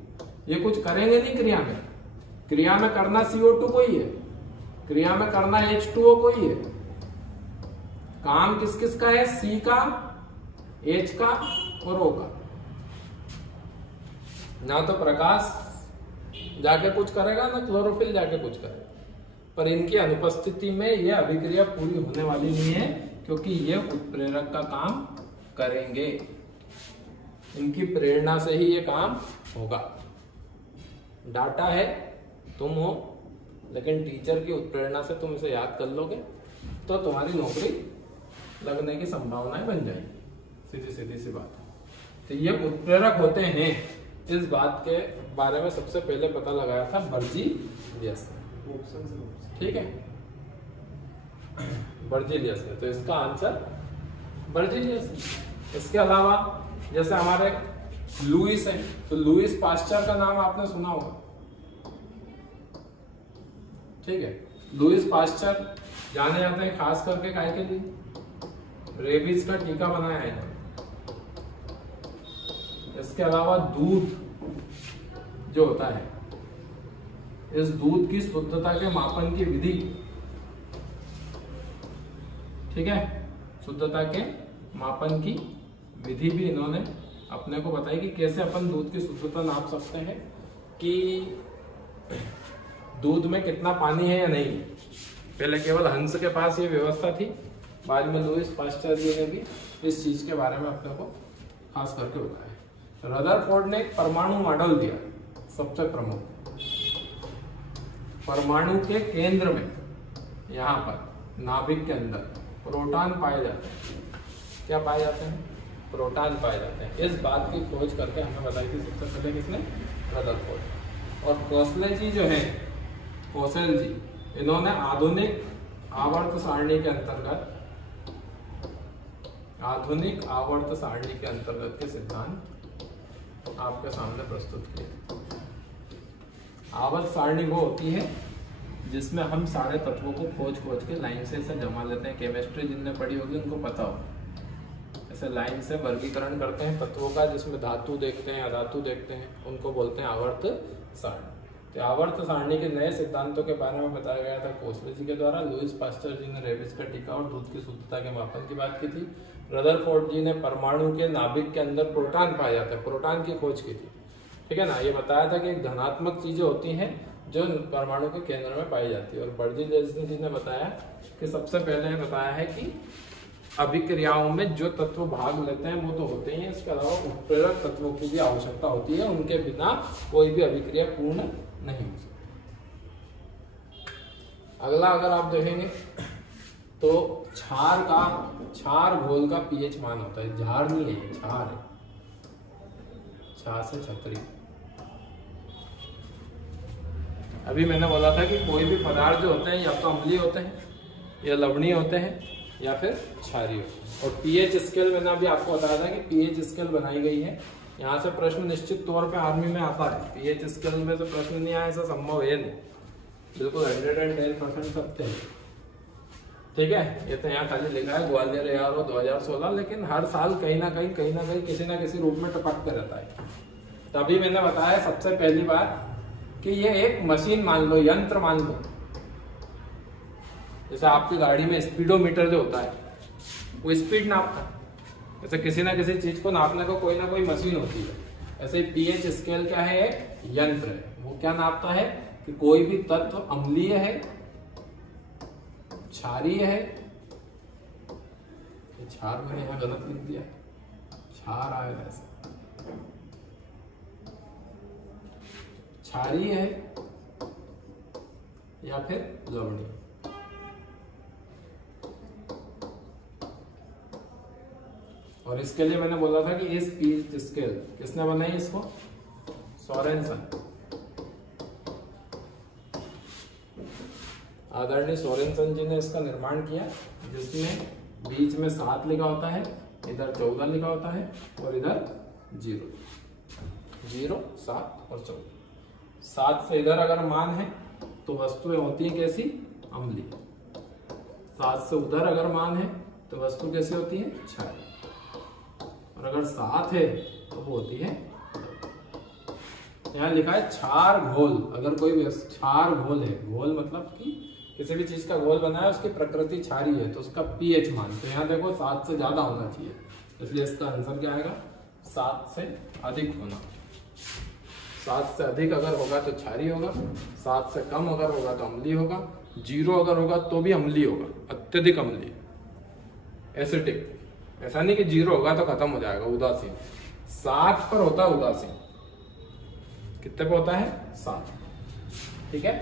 ये कुछ करेंगे नहीं क्रिया में। क्रिया में करना CO2 को ही है, क्रिया में करना H2O को ही है। काम किस किस का है? C का, H का और O का। ना तो प्रकाश जाके कुछ करेगा ना क्लोरोफिल जाके कुछ करेगा, पर इनकी अनुपस्थिति में यह अभिक्रिया पूरी होने वाली नहीं है, क्योंकि ये उत्प्रेरक का काम करेंगे। इनकी प्रेरणा से ही ये काम होगा। डाटा है, तुम हो, लेकिन टीचर की उत्प्रेरणा से तुम इसे याद कर लोगे तो तुम्हारी नौकरी लगने की संभावनाएं बन जाएगी। सीधी सीधी सी बात। तो ये उत्प्रेरक होते हैं, इस बात के बारे में सबसे पहले पता लगाया था बर्जीलियस ने। ठीक है, बर्जीलियस ने। तो इसका आंसर बर्जीलियस। इसके अलावा जैसे हमारे लुईस है, तो लुईस पास्चर का नाम आपने सुना होगा। ठीक है, लुईस पास्चर जाने जाते हैं खास करके काय के लिए? रेबीज का टीका बनाया है। इसके अलावा दूध जो होता है, इस दूध की शुद्धता के मापन की विधि, ठीक है, शुद्धता के मापन की विधि भी इन्होंने अपने को बताई कि कैसे अपन दूध की शुद्धता नाप सकते हैं, कि दूध में कितना पानी है या नहीं। पहले केवल हंस के पास ये व्यवस्था थी, बाद में लुईस पास्चर जी ने भी इस चीज के बारे में अपने को खास करके बताया। रदरफोर्ड ने एक परमाणु मॉडल दिया, सबसे प्रमुख। परमाणु के केंद्र में, यहाँ पर नाभिक के अंदर प्रोटॉन पाए जाते हैं। क्या पाए जाते हैं? प्रोटॉन पाए जाते हैं। इस बात की खोज करके हमें बताई थी सबसे पहले किसने? रदरफोर्ड। और कोसले जी जो है, कोसेल जी, इन्होंने आधुनिक आवर्त सारणी के अंतर्गत, आधुनिक आवर्त सारणी के अंतर्गत के सिद्धांत आपके सामने प्रस्तुत किए। आवर्त सारणी वो होती है जिसमें हम सारे तत्वों को खोज के लाइन से इसे जमा लेते हैं। केमिस्ट्री जिनने पढ़ी होगी उनको पता हो, ऐसे लाइन से वर्गीकरण करते हैं तत्वों का, जिसमें धातु देखते हैं, अधातु देखते हैं, उनको बोलते हैं आवर्त सारणी। तो आवर्त सारणी के नए सिद्धांतों के बारे में बताया गया था कोसले जी के द्वारा। लुईस पास्चर जी ने रेबीज का टीका और दूध की शुद्धता के मापन की बात की थी। रदरफोर्ड जी ने परमाणु के नाभिक के अंदर प्रोटॉन पाया जाता है, प्रोटॉन की खोज की थी। ठीक है ना, ये बताया था कि धनात्मक चीजें होती हैं जो परमाणु के केंद्र में पाई जाती है। और बर्जीलियस जी ने बताया कि सबसे पहले बताया है कि अभिक्रियाओं में जो तत्व भाग लेते हैं वो तो होते ही हैं, इसके अलावा उत्प्रेरक तत्वों की भी आवश्यकता होती है, उनके बिना कोई भी अभिक्रिया पूर्ण नहीं हो सकती। अगला अगर आप देखेंगे तो क्षार घोल का पीएच मान होता है। झार नहीं है, क्षार है, क्षार से छतरी। अभी मैंने बोला था कि कोई भी पदार्थ जो होते हैं या तो अम्लीय होते हैं या लवणीय होते हैं या फिर क्षारीय होते हैं। और पीएच स्केल मैंने अभी आपको बताया था कि पीएच स्केल बनाई गई है। यहाँ से प्रश्न निश्चित तौर पे आर्मी में आता है। पीएच स्केल में से प्रश्न नहीं आया ऐसा संभव है नहीं, बिल्कुल 110% सत्य है। ठीक है, ये तो यहाँ खाली लिखा है ग्वालियर ARO 2016, लेकिन हर साल कहीं ना कहीं किसी ना किसी रूप में टपकते रहता है। तभी मैंने बताया सबसे पहली बार कि ये एक मशीन मान लो, यंत्र मान लो। जैसे आपकी गाड़ी में स्पीडोमीटर जो होता है वो स्पीड नापता है, जैसे किसी ना किसी चीज को नापने को कोई ना कोई मशीन होती है। ऐसे पीएच स्केल क्या है? एक यंत्र है। वो क्या नापता है कि कोई भी तत्व अम्लीय है, क्षारीय है, क्षार मैंने यहाँ गलत लिख दिया, क्षार आएगा ऐसा, क्षारीय है या फिर लवणीय। और इसके लिए मैंने बोला था कि इस पीएच स्केल किसने बनाई? इसको सोरेनसन, आदरणीय सोरेनसन जी ने इसका निर्माण किया, जिसमें बीच में 7 लिखा होता है, इधर 14 लिखा होता है और इधर 0, 7 और 14। 7 से इधर अगर मान है तो वस्तुएं होती है कैसी? अम्लीय। 7 से उधर अगर मान है तो वस्तु कैसी होती है? क्षारीय। और अगर 7 है तो वो होती है, यहाँ लिखा है क्षार घोल। अगर कोई क्षार घोल है, घोल मतलब कि किसी भी चीज का घोल बना है, उसकी प्रकृति क्षारीय है, तो उसका पीएच मान, तो यहाँ देखो 7 से ज्यादा होना चाहिए, इसलिए इसका आंसर क्या आएगा? 7 से अधिक होना। 7 से अधिक अगर होगा तो क्षारीय होगा, 7 से कम अगर होगा तो अम्लीय होगा, 0 अगर होगा तो भी अम्लीय होगा, अत्यधिक अम्लीय, एसिडिक। ऐसा नहीं कि 0 होगा तो खत्म हो जाएगा, उदासीन। 7 पर होता है उदासीन। कितने पे होता है? 7। ठीक है,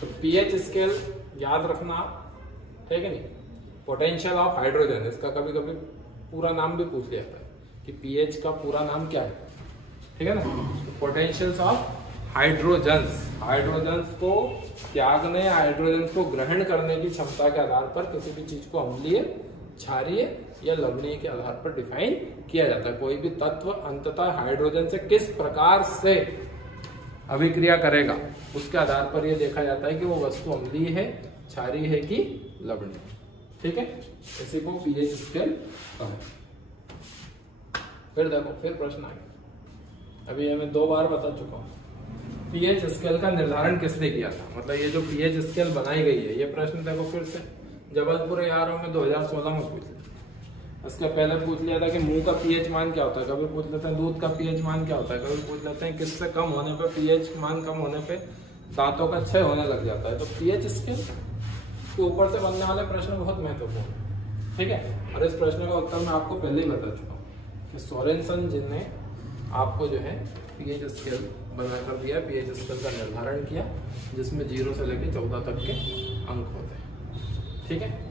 तो पीएच स्केल याद रखना आप, ठीक है नहीं? पोटेंशियल ऑफ हाइड्रोजन, इसका कभी कभी पूरा नाम भी पूछ लिया जाता है कि पीएच का पूरा नाम क्या है, ठीक है ना? तो पोटेंशियल्स ऑफ हाइड्रोजन्स, हाइड्रोजन्स को त्यागने, हाइड्रोजन्स को ग्रहण करने की क्षमता के आधार पर किसी भी चीज को अम्लीय, क्षारीय या लवणीय के आधार पर डिफाइन किया जाता है। कोई भी तत्व अंततः हाइड्रोजन से किस प्रकार से अभिक्रिया करेगा, उसके आधार पर यह देखा जाता है कि वो वस्तु अम्लीय है, क्षारीय है कि लवणीय। ठीक है, इसी को पीएच स्केल कहा। फिर देखो, फिर प्रश्न आ गया। अभी मैं 2 बार बता चुका हूँ। पीएच स्केल का निर्धारण किसने किया था? मतलब ये जो पीएच स्केल बनाई गई है, ये प्रश्न देखो फिर से जबलपुर ARO में 2016 में पूछ लिया। इसका पहले पूछ लिया था कि मुंह का पीएच मान क्या होता है, कभी पूछ लेते हैं दूध का पीएच मान क्या होता है, कभी पूछ लेते हैं किससे कम होने पे, पीएच मान कम होने पे दांतों का क्षय होने लग जाता है। तो पीएच स्केल के ऊपर से बनने वाले प्रश्न बहुत महत्वपूर्ण, ठीक है। और इस प्रश्न का उत्तर मैं आपको पहले ही बता चुका हूँ कि सोरेनसन जिनने आपको जो है पीएच स्केल बनाकर दिया, पीएच स्केल का निर्धारण किया, जिसमें 0 से लेकर 14 तक के अंक होते हैं। ठीक है,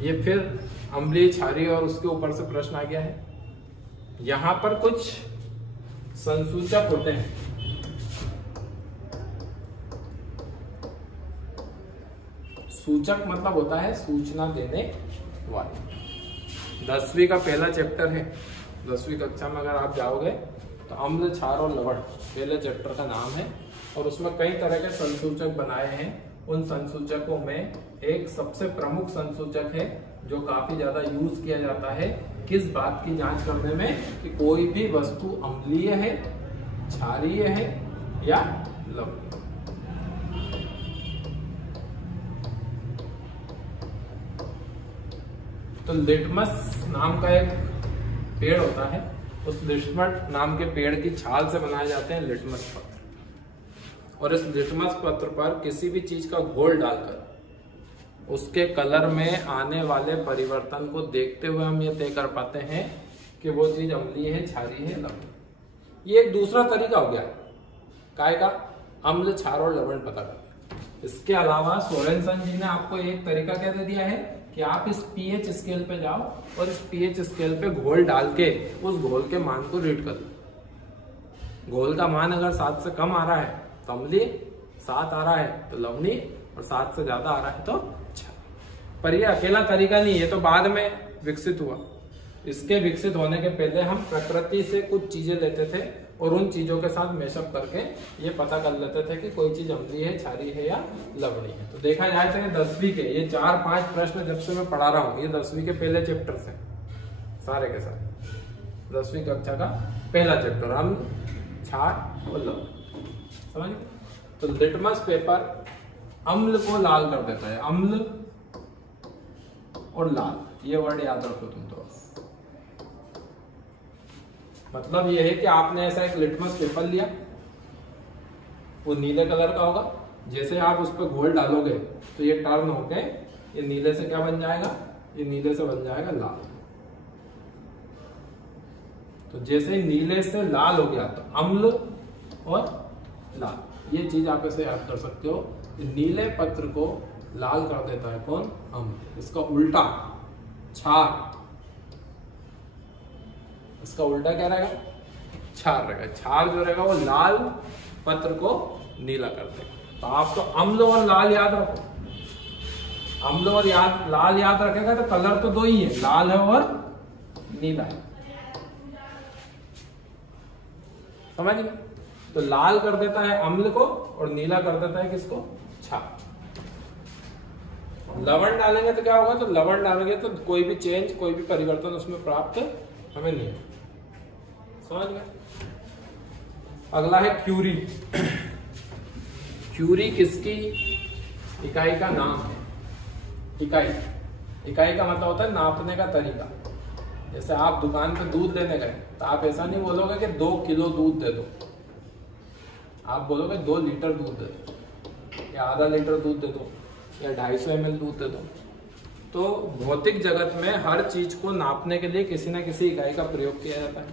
ये फिर अम्लीय, क्षारीय और उसके ऊपर से प्रश्न आ गया है। यहां पर कुछ संसूचक होते हैं। सूचक मतलब होता है सूचना देने वाले। 10वीं का पहला चैप्टर है, 10वीं कक्षा में अगर आप जाओगे तो अम्ल, क्षार और लवण पहले चैप्टर का नाम है, और उसमें कई तरह के संसूचक बनाए हैं। उन संसूचकों में एक सबसे प्रमुख संसूचक है जो काफी ज्यादा यूज किया जाता है किस बात की जांच करने में, कि कोई भी वस्तु अम्लीय है, क्षारीय है या लवणीय। तो लिटमस नाम का एक पेड़ होता है, उस लिटमस नाम के पेड़ की छाल से बनाए जाते हैं लिटमस पत्र। और इस लिटमस पत्र पर किसी भी चीज का घोल डालकर उसके कलर में आने वाले परिवर्तन को देखते हुए हम ये तय कर पाते हैं कि वो चीज अम्लीय है, क्षारीय है, लवणीय। ये एक दूसरा तरीका हो गया काय का, अम्ल, क्षार और लवण पता करना। इसके अलावा सोरेनसन जी ने आपको एक तरीका क्या दे दिया है कि आप इस पीएच स्केल पे जाओ और इस पीएच स्केल पे घोल डाल के उस घोल के मान को रीड कर लो। घोल का मान अगर 7 से कम आ रहा है तो अम्लीय, 7 आ रहा है तो लवणीय, और 7 से ज्यादा आ रहा है तो क्षारीय। पर ये अकेला तरीका नहीं, ये तो बाद में विकसित हुआ। इसके विकसित होने के पहले हम प्रकृति से कुछ चीजें लेते थे और उन चीजों के साथ मैशअप करके ये पता कर लेते थे कि कोई चीज अम्लीय है, क्षारीय है या लवणीय है। तो देखा जाए तो ये 10वीं के ये 4-5 प्रश्न जब से मैं पढ़ा रहा हूँ, ये 10वीं के पहले चैप्टर से सारे के सारे 10वीं कक्षा का पहला चैप्टर, अम्ल, क्षार और लवण, समझ। तो लिटमस पेपर अम्ल को लाल कर देता है, अम्ल और लाल, ये वर्ड याद रखो तुम। तो मतलब ये है कि आपने ऐसा एक लिटमस पेपर लिया, वो नीले कलर का होगा, जैसे आप उस पर घोल डालोगे तो ये टर्न होके ये नीले से क्या बन जाएगा, ये नीले से बन जाएगा लाल। तो जैसे नीले से लाल हो गया तो अम्ल और लाल, ये चीज आप ऐसे याद कर सकते हो। नीले पत्र को लाल कर देता है कौन, अम्ल। इसका उल्टा क्षार, इसका उल्टा क्या रहेगा, क्षार रहेगा। क्षार जो रहेगा वो लाल पत्र को नीला कर देगा। तो आप तो अम्ल और लाल याद रखो, अम्ल और लाल याद रखेगा तो कलर तो दो ही है, लाल है और नीला है, समझ गए? तो लाल कर देता है अम्ल को और नीला कर देता है किसको? क्षार। लवण डालेंगे तो क्या होगा? तो लवण डालेंगे तो कोई भी चेंज, कोई भी परिवर्तन उसमें प्राप्त हमें नहीं है, समझ गए? अगला है क्यूरी। क्यूरी किसकी इकाई का नाम है? इकाई का मतलब होता है नापने का तरीका। जैसे आप दुकान पे दूध लेने गए तो आप ऐसा नहीं बोलोगे कि 2 किलो दूध दे दो, आप बोलोगे 2 लीटर दूध दे दो, या आधा लीटर दूध दे दो, या 250 ml दूध दे दो। तो भौतिक जगत में हर चीज को नापने के लिए किसी न किसी इकाई का प्रयोग किया जाता है।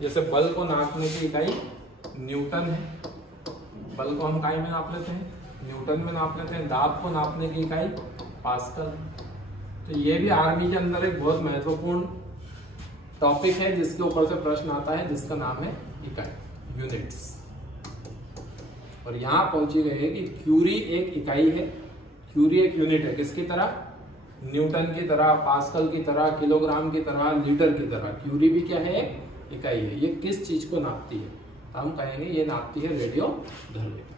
जैसे बल को नापने की इकाई न्यूटन है, बल को हम इकाई में नाप लेते हैं, न्यूटन में नाप लेते हैं। दाब को नापने की इकाई पास्कल। तो ये भी आर्मी के अंदर एक बहुत महत्वपूर्ण टॉपिक है जिसके ऊपर से प्रश्न आता है, जिसका नाम है इकाई, यूनिट्स। और यहाँ पहुंची गई है कि क्यूरी एक इकाई है, क्यूरी एक यूनिट है, किसकी तरह? न्यूटन की तरह, पास्कल की तरह, किलोग्राम की तरह, लीटर की तरह। क्यूरी भी क्या है? एक इकाई है। ये किस चीज को नापती है? हम कहेंगे ये नापती है रेडियोधर्मिता।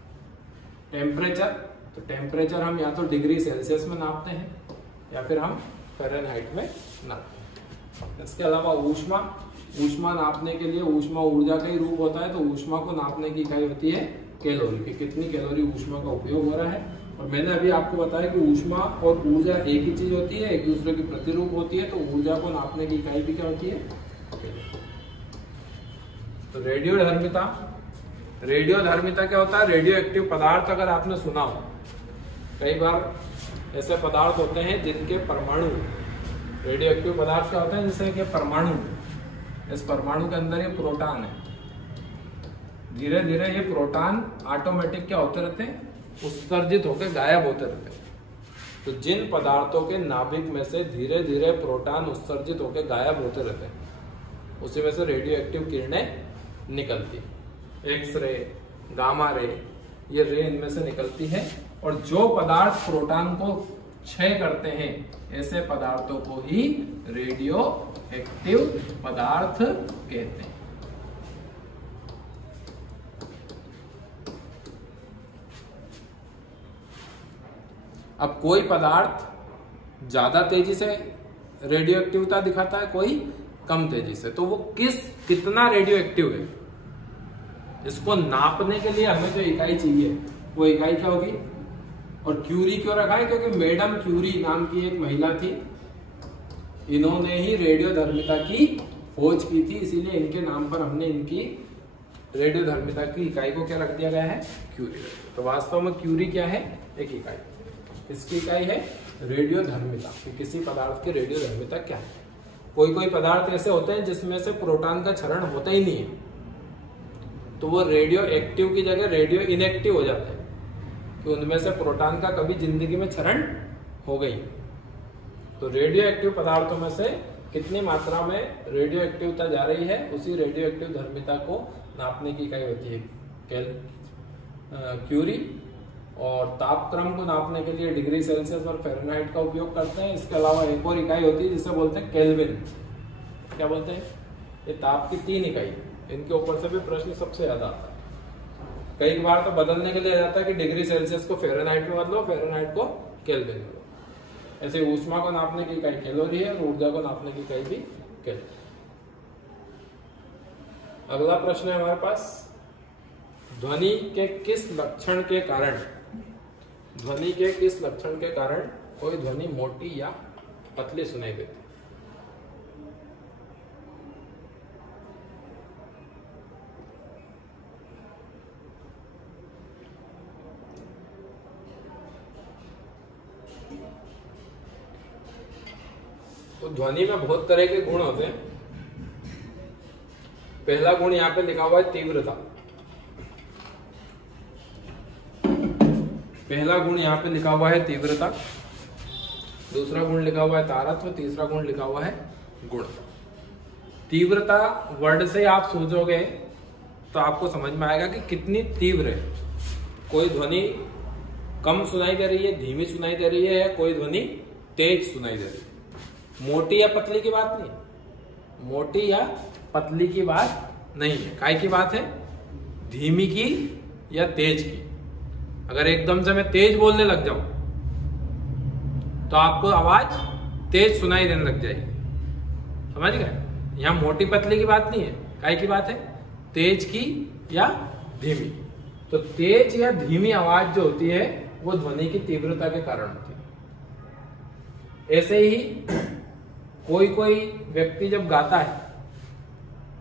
टेम्परेचर, तो टेम्परेचर हम या तो डिग्री सेल्सियस में नापते हैं या फिर हम फ़ारेनहाइट में नापते हैं। इसके अलावा ऊष्मा, ऊष्मा नापने के लिए, ऊष्मा ऊर्जा का ही रूप होता है, तो ऊष्मा को नापने की इकाई होती है कैलोरी, कि कितनी कैलोरी ऊष्मा का उपयोग हो रहा है। और मैंने अभी आपको बताया कि ऊष्मा और ऊर्जा एक ही चीज होती है, एक दूसरे की प्रतिरूप होती है, तो ऊर्जा को नापने की इकाई भी क्या होती है? तो रेडियोधर्मिता, रेडियोधर्मिता क्या होता है? रेडियो एक्टिव पदार्थ अगर आपने सुना हो, कई बार ऐसे पदार्थ होते हैं जिनके परमाणु, रेडियो एक्टिव पदार्थ क्या होते हैं? जैसे कि परमाणु, इस परमाणु के अंदर ये प्रोटॉन है, धीरे धीरे ये प्रोटॉन ऑटोमेटिक क्या होते रहते हैं? उत्सर्जित होकर गायब होते रहते हैं। तो जिन पदार्थों के नाभिक में से धीरे धीरे प्रोटॉन उत्सर्जित होकर गायब होते रहते हैं, उसी में से रेडियो एक्टिव किरणें निकलती है। एक्सरे, गामा रे, ये रे इनमें से निकलती है। और जो पदार्थ प्रोटॉन को क्षय करते हैं, ऐसे पदार्थों को ही रेडियो एक्टिव पदार्थ कहते हैं। अब कोई पदार्थ ज्यादा तेजी से रेडियो एक्टिविटी दिखाता है, कोई कम तेजी से, तो वो कितना रेडियो एक्टिव है, इसको नापने के लिए हमें जो इकाई चाहिए वो इकाई क्या होगी? और क्यूरी क्यों रखा है? क्योंकि मैडम क्यूरी नाम की एक महिला थी, इन्होंने ही रेडियोधर्मिता की खोज की थी, इसीलिए इनके नाम पर हमने इनकी रेडियोधर्मिता की इकाई को क्या रख दिया गया है? क्यूरी। तो वास्तव में क्यूरी क्या है? एक इकाई। इसकी इकाई है रेडियोधर्मिता, कि किसी पदार्थ की रेडियोधर्मिता क्या है। कोई पदार्थ ऐसे होते हैं जिसमें से प्रोटॉन का क्षरण होता ही नहीं है, तो वो रेडियो एक्टिव की जगह रेडियो इनएक्टिव हो जाते हैं, कि उनमें से प्रोटॉन का कभी जिंदगी में क्षरण हो गई। तो रेडियो एक्टिव पदार्थों में से कितनी मात्रा में रेडियो एक्टिवता जा रही है, उसी रेडियो एक्टिव धर्मिता को नापने की इकाई होती है क्यूरी। और तापक्रम को नापने के लिए डिग्री सेल्सियस और फ़ारेनहाइट का उपयोग करते हैं। इसके अलावा एक और इकाई होती है जिसे बोलते हैं केल्विन। क्या बोलते हैं? ये ताप की 3 इकाई, इनके ऊपर से भी प्रश्न सबसे ज्यादा आता है। कई बार तो बदलने के लिए आ जाता है कि डिग्री सेल्सियस को फ़ारेनहाइट में बदलो, फ़ारेनहाइट को केल्विन में बदलो। ऐसे ऊष्मा को नापने की इकाई कैलोरी है और ऊर्जा को नापने की इकाई भी कैलोरी। अगला प्रश्न है हमारे पास, ध्वनि के किस लक्षण के कारण, ध्वनि के किस लक्षण के कारण कोई ध्वनि मोटी या पतली सुनाई देती? तो ध्वनि में बहुत तरह के गुण होते हैं। पहला गुण यहाँ पे लिखा हुआ है तीव्रता। पहला गुण यहाँ पे लिखा हुआ है तीव्रता, दूसरा गुण लिखा हुआ है तारत्व, तीसरा गुण लिखा हुआ है गुण। तीव्रता वर्ड से आप सोचोगे तो आपको समझ में आएगा कि कितनी तीव्र है। कोई ध्वनि कम सुनाई दे रही है, धीमी सुनाई दे रही है, या कोई ध्वनि तेज सुनाई दे रही है। मोटी या पतली की बात नहीं, मोटी या पतली की बात नहीं है। काय की बात है? धीमी की या तेज की। अगर एकदम से मैं तेज बोलने लग जाऊं तो आपको आवाज तेज सुनाई देने लग जाएगी, समझ गए? यहां मोटी पतली की बात नहीं है, काय की बात है? तेज की या धीमी। तो तेज या धीमी आवाज जो होती है वो ध्वनि की तीव्रता के कारण होती है। ऐसे ही कोई कोई व्यक्ति जब गाता है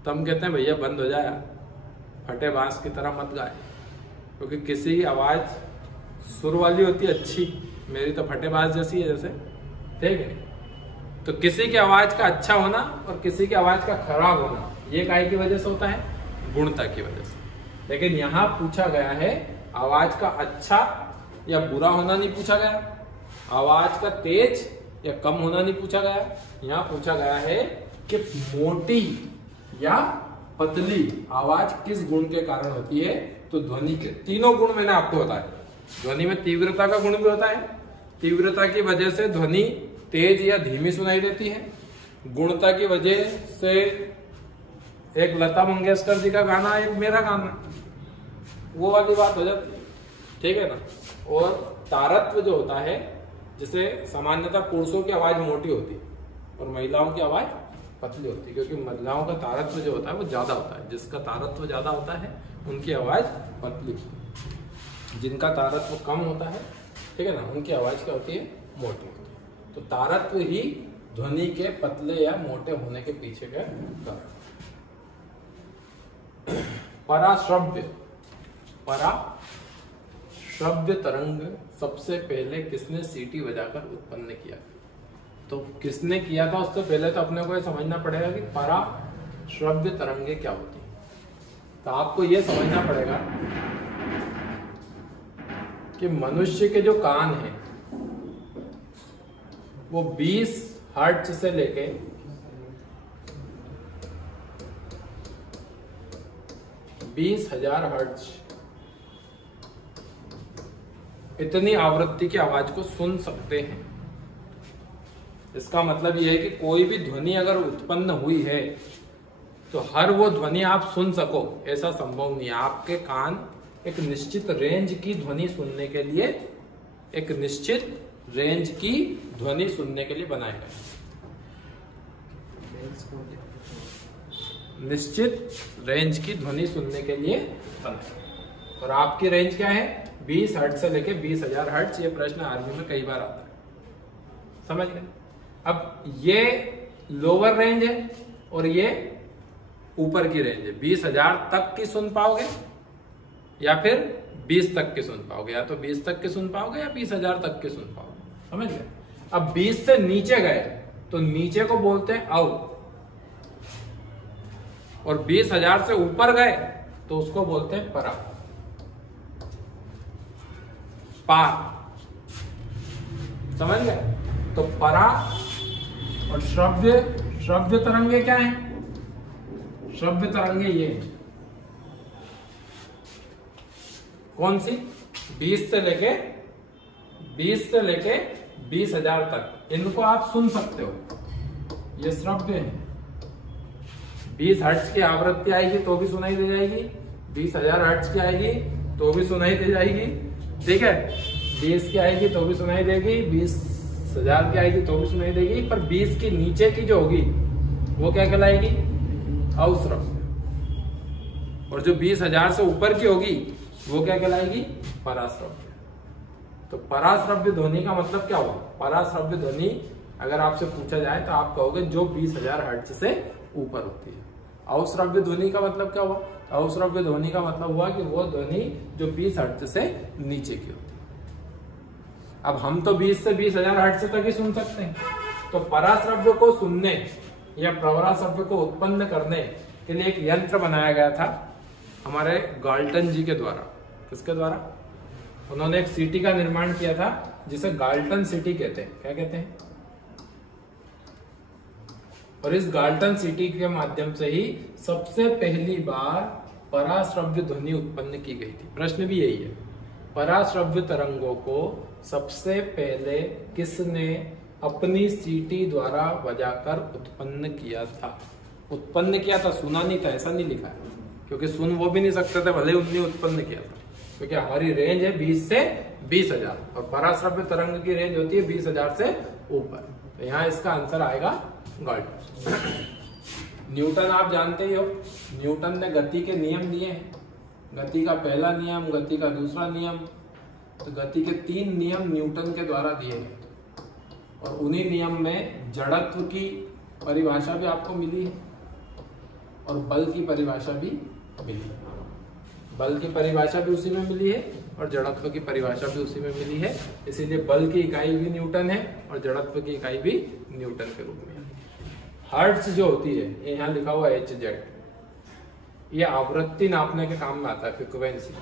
तो हम कहते हैं भैया बंद हो जाए, फटे बांस की तरह मत गाए, क्योंकि किसी की आवाज सुर वाली होती है अच्छी, मेरी तो फटे बांस जैसी है जैसे, ठीक है। तो किसी की आवाज का अच्छा होना और किसी की आवाज का खराब होना ये काय की वजह से होता है? गुणता की वजह से। लेकिन यहां पूछा गया है आवाज का अच्छा या बुरा होना नहीं पूछा गया, आवाज का तेज या कम होना नहीं पूछा गया। यहां पूछा गया है कि मोटी या पतली आवाज किस गुण के कारण होती है। तो ध्वनि के तीनों गुण मैंने आपको बताया। ध्वनि में तीव्रता का गुण भी होता है, तीव्रता की वजह से ध्वनि तेज या धीमी सुनाई देती है। गुणता की वजह से एक लता मंगेशकर जी का गाना, एक मेरा गाना, वो वाली बात हो जाती है, ठीक है ना। और तारत्व जो होता है, जिसे सामान्यतः पुरुषों की आवाज मोटी होती है और महिलाओं की आवाज पतली होती है, क्योंकि महिलाओं का तारत्व जो होता है वो ज्यादा होता है। जिसका तारत्व ज्यादा होता है उनकी आवाज पतली, जिनका तारत्व कम होता है, ठीक है ना, उनकी आवाज क्या होती है? मोटी होती है। तो तारत्व ही ध्वनि के पतले या मोटे होने के पीछे का कारण। पराश्रव्य, पराश्रव्य तरंग सबसे पहले किसने सीटी बजाकर उत्पन्न किया? तो किसने किया था उससे पहले तो अपने को ये समझना पड़ेगा कि पराश्रव्य तरंगे क्या होती है। तो आपको ये समझना पड़ेगा कि मनुष्य के जो कान हैं वो 20 हर्ट्ज से लेके 20,000 हर्ट्ज इतनी आवृत्ति की आवाज को सुन सकते हैं। इसका मतलब यह है कि कोई भी ध्वनि अगर उत्पन्न हुई है तो हर वो ध्वनि आप सुन सको ऐसा संभव नहीं है। आपके कान एक निश्चित रेंज की ध्वनि सुनने के लिए, एक निश्चित रेंज की ध्वनि सुनने के लिए बनाए गए, निश्चित रेंज की ध्वनि सुनने के लिए बनाए। और आपकी रेंज क्या है? 20 हर्ट्ज से लेके 20,000 हर्ट्ज। ये प्रश्न आर्मी में कई बार आता है, समझ गए? अब ये लोअर रेंज है और ये ऊपर की रेंज है। 20,000 तक की सुन पाओगे या फिर 20 तक की सुन पाओगे, या तो 20 तक की सुन पाओगे या 20,000 तक की सुन पाओगे, समझ गए? अब 20 से नीचे गए तो नीचे को बोलते हैं अव, और 20,000 से ऊपर गए तो उसको बोलते हैं परा, पार, समझ गए? तो परा और श्रव्य तरंगे क्या है? श्रव्य तरंगे ये कौन सी? 20 से लेके 20,000 तक, इनको आप सुन सकते हो, ये श्रव्य है। 20 हर्ट्ज की आवृत्ति आएगी तो भी सुनाई दे जाएगी, 20,000 हर्ट्ज की आएगी तो भी सुनाई दे जाएगी, ठीक है? 20 की आएगी तो भी सुनाई देगी, 20,000 की आएगी तो भी सुनाई देगी, पर 20 की नीचे की जो होगी वो क्या कहलाएगी? अवश्रव्य। और जो 20,000 से ऊपर की होगी वो क्या कहलाएगी? पराश्रव्य। तो पराश्रव्य ध्वनि का मतलब क्या हुआ? पराश्रव्य ध्वनि अगर आपसे पूछा जाए तो आप कहोगे जो 20,000 हर्ट्ज से ऊपर होती है। अवश्रव्य ध्वनि का मतलब क्या हुआ? अवश्रव्य ध्वनि का मतलब हुआ कि वो ध्वनि जो 20 हर्ट्ज से नीचे की होती है। अब हम तो 20 से 20,000 हर्ट्ज तक ही सुन सकते हैं। तो पराश्रव्य को सुनने या प्रवराश्रव्य को उत्पन्न करने के लिए एक यंत्र बनाया गया था हमारे गाल्टन जी के द्वारा। किसके द्वारा? उन्होंने एक सिटी का निर्माण किया था जिसे गाल्टन सिटी कहते हैं। क्या कहते हैं? और इस गाल्टन सिटी के माध्यम से ही सबसे पहली बार पराश्रव्य ध्वनि उत्पन्न की गई थी। प्रश्न भी यही है पराश्रव्य तरंगों को सबसे पहले किसने अपनी सीटी द्वारा बजाकर उत्पन्न किया था? उत्पन्न किया था, सुना नहीं था, ऐसा नहीं लिखा है, क्योंकि सुन वो भी नहीं सकते थे, भले उनने उत्पन्न किया था, क्योंकि हमारी रेंज है 20 से 20,000 और पराश्रव्य तरंग की रेंज होती है 20,000 से ऊपर। तो यहाँ इसका आंसर आएगा गाल्टन। न्यूटन आप जानते ही हो, न्यूटन ने गति के नियम दिए हैं, गति का पहला नियम, गति का दूसरा नियम। तो गति के 3 नियम न्यूटन के द्वारा दिए गए और उन्हीं नियम में जड़त्व की परिभाषा भी आपको मिली है और बल की परिभाषा भी मिली है। बल की परिभाषा भी उसी में मिली है और जड़त्व की परिभाषा भी उसी में मिली है, इसीलिए बल की इकाई भी न्यूटन है और जड़त्व की इकाई भी न्यूटन के रूप में है। हर्ट्ज जो होती है, ये यहाँ लिखा हुआ HZ, ये आवृत्ति नापने के काम में आता है, फ्रीक्वेंसी,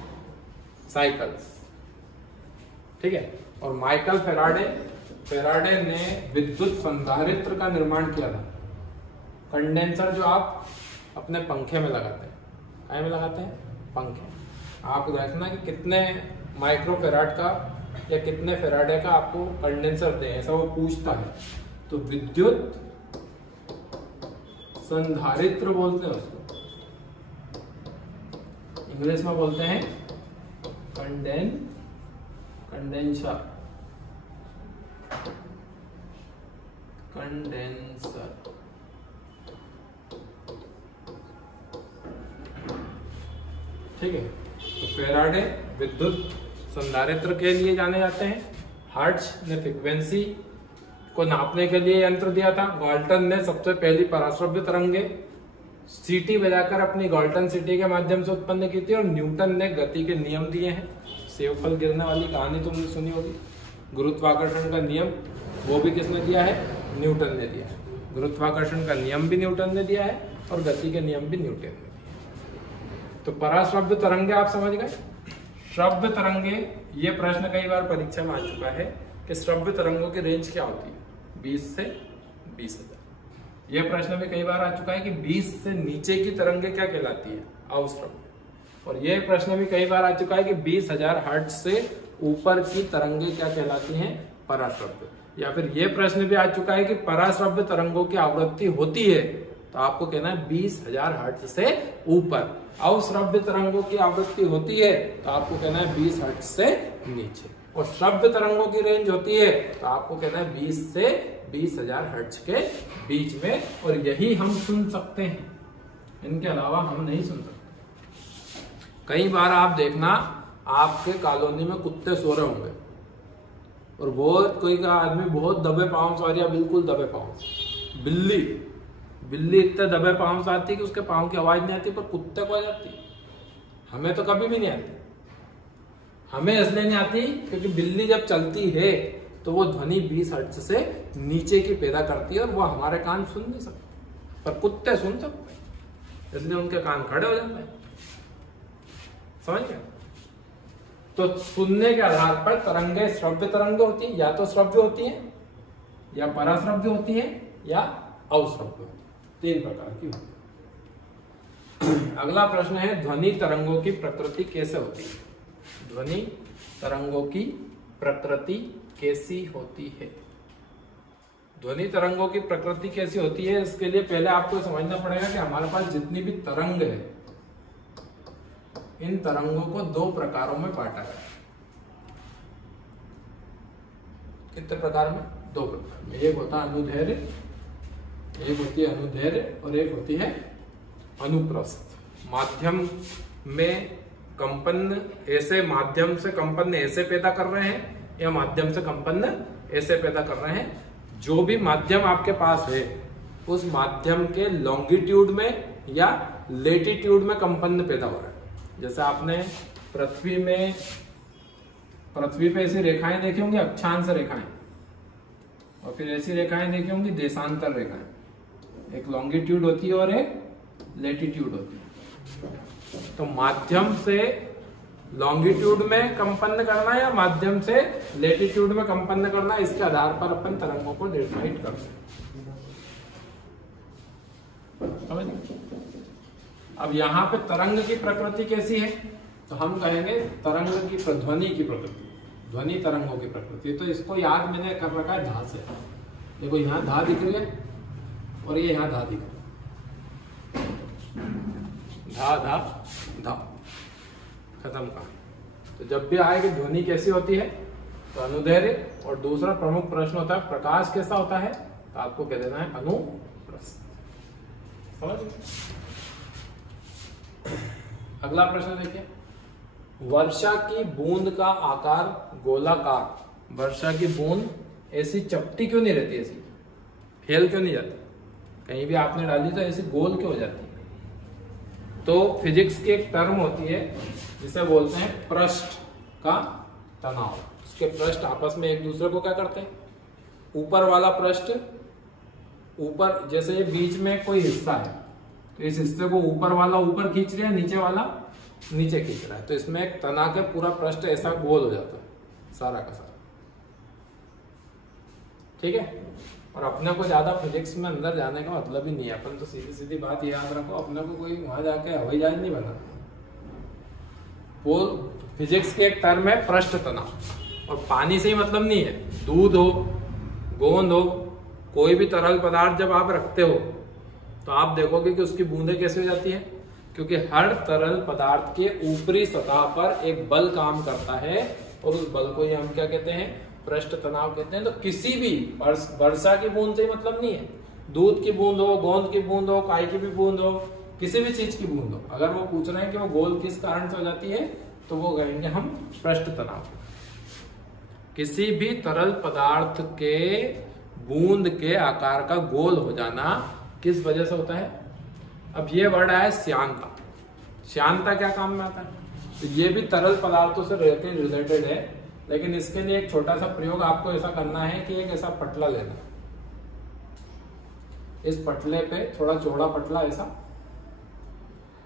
साइकिल्स, ठीक है। और माइकल फेराडे ने विद्युत संधारित्र का निर्माण किया था। कंडेंसर जो आप अपने पंखे में लगाते हैं, काय में लगाते हैं? पंखे। आप देखना कि कितने माइक्रोफेराड का या कितने फेराडे का आपको कंडेंसर दें, ऐसा वो पूछता है। तो विद्युत संधारित्र बोलते हैं उसको, इंग्लिश में बोलते हैं कंडेंसर। ठीक है। तो फेराडे विद्युत संधारित्र के लिए जाने जाते हैं। हर्ट्ज ने फ्रीक्वेंसी को नापने के लिए यंत्र दिया था। गाल्टन ने सबसे पहली पराश्रव्य तरंगे सीटी बजाकर अपनी गाल्टन सीटी के माध्यम से उत्पन्न की थी और न्यूटन ने गति के नियम दिए हैं। सेवफल गिरने वाली कहानी तुमने सुनी होगी। गुरुत्वाकर्षण का नियम वो भी किसने दिया है? न्यूटन ने दिया है। गुरुत्वाकर्षण का नियम भी न्यूटन ने दिया है और गति के नियम भी न्यूटन ने दिया है। तो पराश्रव्य तरंगे आप समझ गए। श्रव्य तरंगे, ये प्रश्न कई बार परीक्षा में आ चुका है कि श्रव्य तरंगों की रेंज क्या होती है? 20 से 20,000। यह प्रश्न भी कई बार आ चुका है कि 20 से नीचे की तरंगे क्या कहलाती है? अवश्रव्य। और यह प्रश्न भी कई बार आ चुका है कि 20,000 हर्ट्ज से ऊपर की तरंगे क्या कहलाती हैं? पराश्रव्य। या फिर यह प्रश्न भी आ चुका है कि पराश्रव्य तरंगों की आवृत्ति होती है, तो आपको कहना है 20,000 हर्ट्ज से ऊपर। अवश्रव्य तरंगों की आवृत्ति होती है तो आपको कहना है 20 हर्ट्ज से नीचे। और श्रव्य तरंगों की रेंज होती है तो आपको कहना है 20 से 20,000 हर्ट्ज के बीच में। और यही हम सुन सकते हैं, इनके अलावा हम नहीं सुन सकते। कई बार आप देखना, आपके कॉलोनी में कुत्ते सो रहे होंगे और बहुत कोई का आदमी बहुत दबे पांव से, या बिल्कुल दबे पांव से, बिल्ली इतने दबे पांव से आती है कि उसके पांव की आवाज नहीं आती, पर कुत्ते को आ जाती। हमें तो कभी भी नहीं आती। हमें इसलिए नहीं आती क्योंकि बिल्ली जब चलती है तो वो ध्वनि 20 हर्ट्ज से नीचे की पैदा करती है और वो हमारे कान सुन नहीं सकते, पर कुत्ते सुन सकते, इसलिए उनके कान खड़े हो जाते हैं। समझ गए? तो सुनने के आधार पर तरंगे श्रव्य तरंगे होती है, या तो श्रव्य होती है, या पराश्रव्य होती है, या अवश्रव्य होती है। 3 प्रकार की होती है। अगला प्रश्न है, ध्वनि तरंगों की प्रकृति कैसे होती है? ध्वनि तरंगों की प्रकृति कैसी होती है? ध्वनि तरंगों की प्रकृति कैसी होती है, इसके लिए पहले आपको समझना पड़ेगा कि हमारे पास जितनी भी तरंग है, इन तरंगों को 2 प्रकारों में बांटा है। कितने प्रकार में? 2 प्रकार में। एक होता है अनुदैर्घ्य, एक होती है अनुदैर्घ्य और एक होती है अनुप्रस्थ। माध्यम में कंपन ऐसे, माध्यम से कंपन ऐसे पैदा कर रहे हैं, या माध्यम से कंपन ऐसे पैदा कर रहे हैं। जो भी माध्यम आपके पास है, उस माध्यम के लॉन्गिट्यूड में या लेटीट्यूड में कंपन पैदा हो रहा है। जैसे आपने पृथ्वी पे ऐसी रेखाएं देखी होंगी, अक्षांश रेखाएं, और फिर ऐसी रेखाएं देखी होंगी देशांतर रेखाएं। एक लॉन्गिट्यूड होती है और एक लेटीट्यूड होती है। तो माध्यम से लॉन्गिट्यूड में कंपन करना या माध्यम से लेटीट्यूड में कंपन करना, इसके आधार पर अपन तरंगों को डिसाइड करते हैं। समझ? अब यहाँ पे तरंग की प्रकृति कैसी है? तो हम कहेंगे तरंग की ध्वनि की प्रकृति, ध्वनि तरंगों की प्रकृति। तो इसको याद मैंने कर रखा है धा से। देखो यहाँ धा दिख रही है और ये यहाँ धा दिख रही है, धा धा धा, खत्म का। तो जब भी आएगी ध्वनि कैसी होती है तो अनुदैर्घ्य, और दूसरा प्रमुख प्रश्न होता है प्रकाश कैसा होता है, तो आपको कह देना है अनुप्रस्थ। समझ? अगला प्रश्न देखिए, वर्षा की बूंद का आकार गोलाकार। वर्षा की बूंद ऐसी चपटी क्यों नहीं रहती, ऐसी फैल क्यों नहीं जाती, कहीं भी आपने डाली तो ऐसी गोल क्यों हो जाती है? तो फिजिक्स की एक टर्म होती है जिसे बोलते हैं पृष्ठ का तनाव। उसके पृष्ठ आपस में एक दूसरे को क्या करते हैं, ऊपर वाला पृष्ठ ऊपर, जैसे ये बीच में कोई हिस्सा है तो इस हिस्से को ऊपर वाला ऊपर खींच रहा है, नीचे वाला नीचे खींच रहा है, तो इसमें एक तना के पूरा पृष्ठ ऐसा गोल हो जाता है सारा का सारा। ठीक है? और अपने को ज्यादा फिजिक्स में अंदर जाने का मतलब ही नहीं है, अपन तो सीधी सीधी बात याद रखो, अपने को कोई वहां जाके हवाई जहाज नहीं बना। वो फिजिक्स के एक टर्म है पृष्ठ तनाव, और पानी से ही मतलब नहीं है, दूध हो, गोंद हो, कोई भी तरल पदार्थ जब आप रखते हो तो आप देखोगे कि उसकी बूंदें कैसे हो जाती है, क्योंकि हर तरल पदार्थ के ऊपरी सतह पर एक बल काम करता है और उस बल को ही हम क्या कहते हैं, पृष्ठ तनाव कहते हैं। तो किसी भी वर्षा की बूंद से मतलब नहीं है, दूध की बूंद हो, गोंद की बूंद हो, काय की भी बूंद हो, किसी भी चीज की बूंद हो, अगर वो पूछ रहे हैं कि वो गोल किस कारण से हो जाती है तो वो कहेंगे हम पृष्ठ तनाव। किसी भी तरल पदार्थ के बूंद के आकार का गोल हो जाना किस वजह से होता है? अब ये वर्ड आया श्यानता। श्यानता क्या काम में आता है? तो ये भी तरल पदार्थों से रिलेटेड है, लेकिन इसके लिए एक छोटा सा प्रयोग आपको ऐसा करना है कि एक ऐसा पटला लेना, इस पटले पे थोड़ा चौड़ा पटला ऐसा,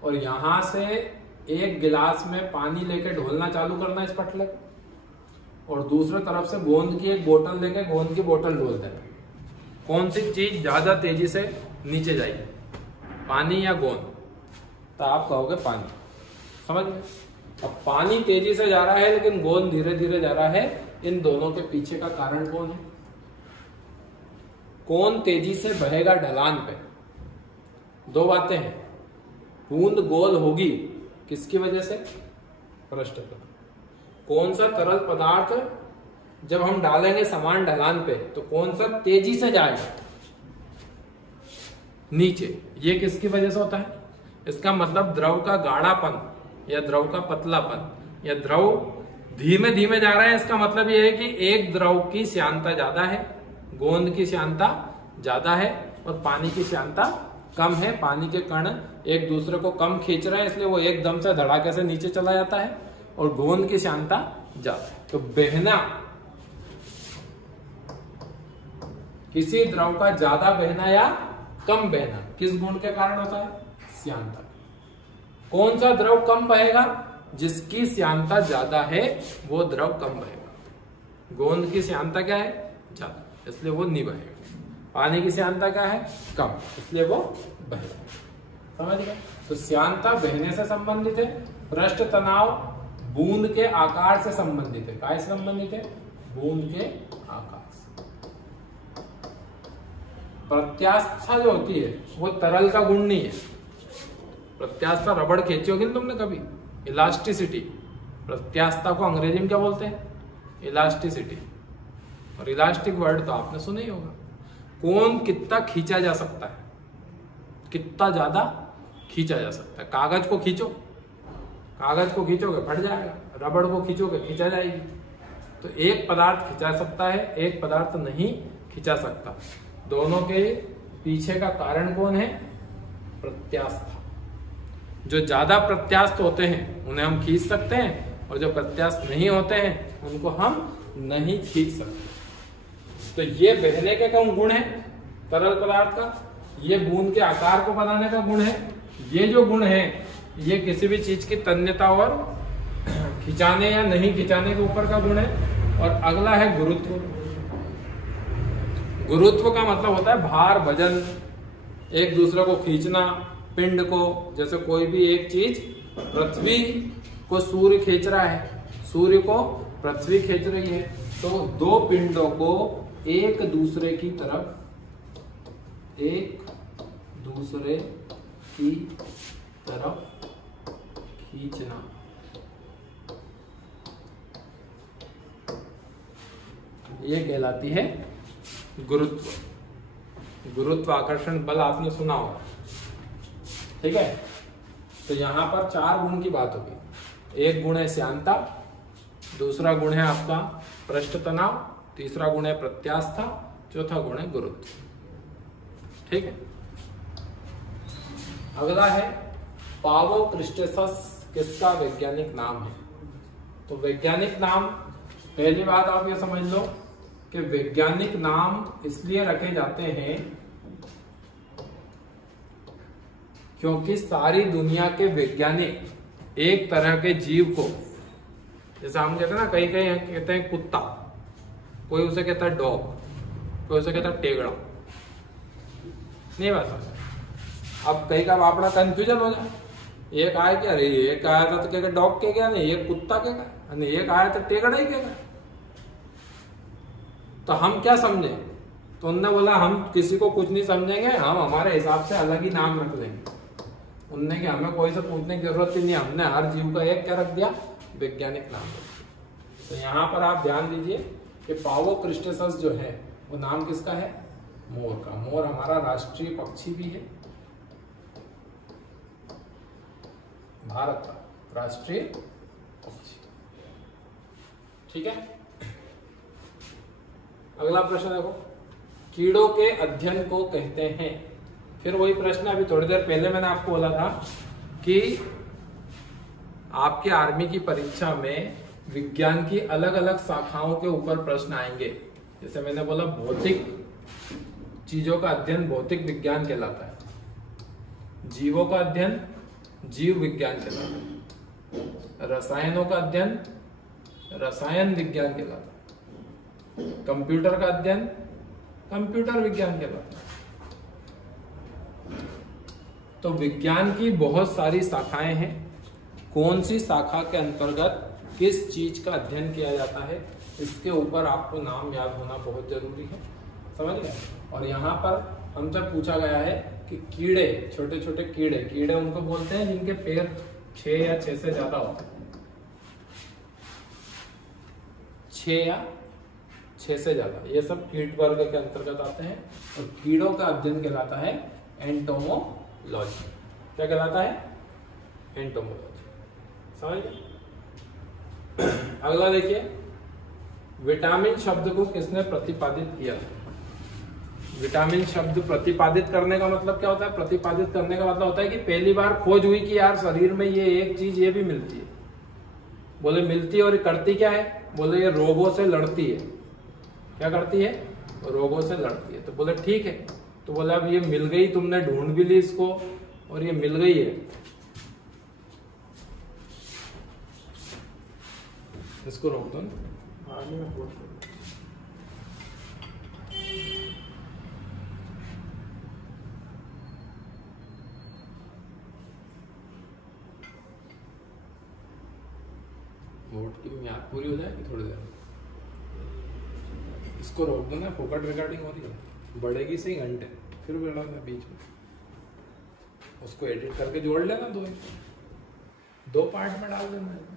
और यहां से एक गिलास में पानी लेके ढोलना चालू करना इस पटले पे, और दूसरे तरफ से गोंद की एक बोतल लेके गोंद की बोतल ढोल देना। कौन सी चीज ज्यादा तेजी से नीचे जाएगी, पानी या गोंद? तो आप कहोगे पानी। समझ गए? अब पानी तेजी से जा रहा है लेकिन गोंद धीरे धीरे जा रहा है, इन दोनों के पीछे का कारण कौन है? कौन तेजी से बहेगा ढलान पे? दो बातें हैं, बूंद गोल होगी किसकी वजह से? पृष्ठ पर। कौन सा तरल पदार्थ जब हम डालेंगे समान ढलान पे तो कौन सा तेजी से जाएगा? नीचे। ये किसकी वजह से होता है? इसका मतलब द्रव का गाढ़ापन या द्रव का पतलापन या द्रव धीमे धीमे जा रहा है, इसका मतलब यह है कि एक द्रव की श्यानता ज्यादा है, गोंद की श्यानता ज्यादा है और पानी की श्यानता कम है। पानी के कण एक दूसरे को कम खींच रहे हैं, इसलिए वो एकदम से धड़ाके से नीचे चला जाता है, और गोंद की श्यानता ज्यादा है। तो बहना, किसी द्रव का ज्यादा बहना या कम बहना किस गुण के कारण होता है? श्यानता। कौन सा द्रव कम बहेगा? जिसकी श्यानता ज्यादा है वो द्रव कम बहेगा। गोंद की श्यानता क्या है? ज्यादा, इसलिए वो नहीं बहेगा। पानी की श्यानता क्या है? कम, इसलिए वो बहेगा। समझ गए? तो श्यानता बहने से संबंधित है, पृष्ठ तनाव बूंद के आकार से संबंधित है। काय से संबंधित है? बूंद के आकार से। प्रत्यास्था जो होती है वो तरल का गुण नहीं है। प्रत्यास्था रबड़ खींची होगी ना तुमने कभी, इलास्टिसिटी। प्रत्यास्था को अंग्रेजी में क्या बोलते हैं? इलास्टिसिटी। और इलास्टिक वर्ड तो आपने सुना ही होगा। कौन कितना खींचा जा सकता है, कितना ज्यादा खींचा जा सकता है। कागज को खींचो, कागज को खींचोगे फट जाएगा, रबड़ को खींचोगे खींचा जाएगी। तो एक पदार्थ खींचा सकता है, एक पदार्थ नहीं खींचा सकता। दोनों के पीछे का कारण कौन है? प्रत्यास्था। जो ज्यादा प्रत्यास्थ होते हैं उन्हें हम खींच सकते हैं, और जो प्रत्यास्थ नहीं होते हैं उनको हम नहीं खींच सकते। तो ये बहने का कौन गुण है तरल पदार्थ का? ये बूंद के आकार को बनाने का गुण है। ये जो गुण है ये किसी भी चीज की तन्यता और खिंचाने या नहीं खिंचाने के ऊपर का गुण है। और अगला है गुरुत्व। गुरुत्व का मतलब होता है भार, वजन, एक दूसरे को खींचना, पिंड को। जैसे कोई भी एक चीज पृथ्वी को सूर्य खींच रहा है, सूर्य को पृथ्वी खींच रही है, तो दो पिंडों को एक दूसरे की तरफ खींचना, ये कहलाती है गुरुत्वाकर्षण बल। आपने सुना होगा, ठीक है। तो यहां पर 4 गुण की बात होगी। एक गुण है श्यानता, दूसरा गुण है आपका पृष्ठ तनाव, तीसरा गुण है प्रत्यास्था, चौथा गुण है गुरुत्व, ठीक है। अगला है पावो क्रिस्टेसस किसका वैज्ञानिक नाम है? तो वैज्ञानिक नाम, पहली बात आप ये समझ लो कि वैज्ञानिक नाम इसलिए रखे जाते हैं क्योंकि सारी दुनिया के वैज्ञानिक एक तरह के जीव को, जैसे हम कहते हैं ना, कहीं कहीं कहते हैं कुत्ता, कोई उसे कहता है डॉग, कोई उसे कहता है टेगड़ा, नहीं बात। अब कहीं का बापड़ा कंफ्यूजन हो जाए, एक आया क्या, अरे एक आया था तो क्या डॉग के क्या, नहीं एक कुत्ता के क्या, नहीं एक आया तो टेगड़ा ही के क्या, तो हम क्या समझे? तो उनने बोला हम किसी को कुछ नहीं समझेंगे, हम हमारे हिसाब से अलग ही नाम रख लेंगे। उनने कि हमें कोई से पूछने की जरूरत ही नहीं, हमने हर जीव का एक क्या रख दिया, वैज्ञानिक नाम रख दिया। तो यहाँ पर आप ध्यान दीजिए कि पावो क्रिस्टेसस जो है वो नाम किसका है? मोर का। मोर हमारा राष्ट्रीय पक्षी भी है, भारत का राष्ट्रीय पक्षी, ठीक है। अगला प्रश्न देखो, कीड़ों के अध्ययन को कहते हैं। फिर वही प्रश्न, अभी थोड़ी देर पहले मैंने आपको बोला था कि आपके आर्मी की परीक्षा में विज्ञान की अलग अलग शाखाओं के ऊपर प्रश्न आएंगे। जैसे मैंने बोला भौतिक चीजों का अध्ययन भौतिक विज्ञान कहलाता है, जीवों का अध्ययन जीव विज्ञान कहलाता है, रसायनों का अध्ययन रसायन विज्ञान कहलाता है, कंप्यूटर का अध्ययन कंप्यूटर विज्ञान कहलाता है। तो विज्ञान की बहुत सारी शाखाएं हैं, कौन सी शाखा के अंतर्गत किस चीज का अध्ययन किया जाता है, इसके ऊपर आपको नाम याद होना बहुत जरूरी है, समझ गए। और यहाँ पर हमसे पूछा गया है कि कीड़े, छोटे छोटे कीड़े, कीड़े उनको बोलते हैं जिनके पैर 6 या 6 से ज्यादा होते हैं, 6 या 6 से ज्यादा, ये सब कीट वर्ग के अंतर्गत आते हैं। और कीड़ों का अध्ययन कहलाता है एंटोमोलॉजी। क्या कहलाता है? एंटोमोलॉजी, समझ गए। अगला देखिए, विटामिन शब्द को किसने प्रतिपादित किया? विटामिन शब्द प्रतिपादित करने का मतलब क्या होता है? प्रतिपादित करने का मतलब होता है कि पहली बार खोज हुई कि यार शरीर में ये एक चीज ये भी मिलती है। बोले मिलती है, और करती क्या है? बोले ये रोगों से लड़ती है। क्या करती है? रोगों से लड़ती है। तो बोले ठीक है, तो बोले अब ये मिल गई, तुमने ढूंढ भी ली इसको और ये मिल गई है, इसको रोक दो ना। वोट की म्याद पूरी हो जाएगी थोड़ी देर, इसको रोक दो ना, फोकट रिकॉर्डिंग हो रही है, बढ़ेगी सही घंटे, फिर बढ़ाना बीच में, उसको एडिट करके जोड़ लेना, 2 पार्ट में डाल देना।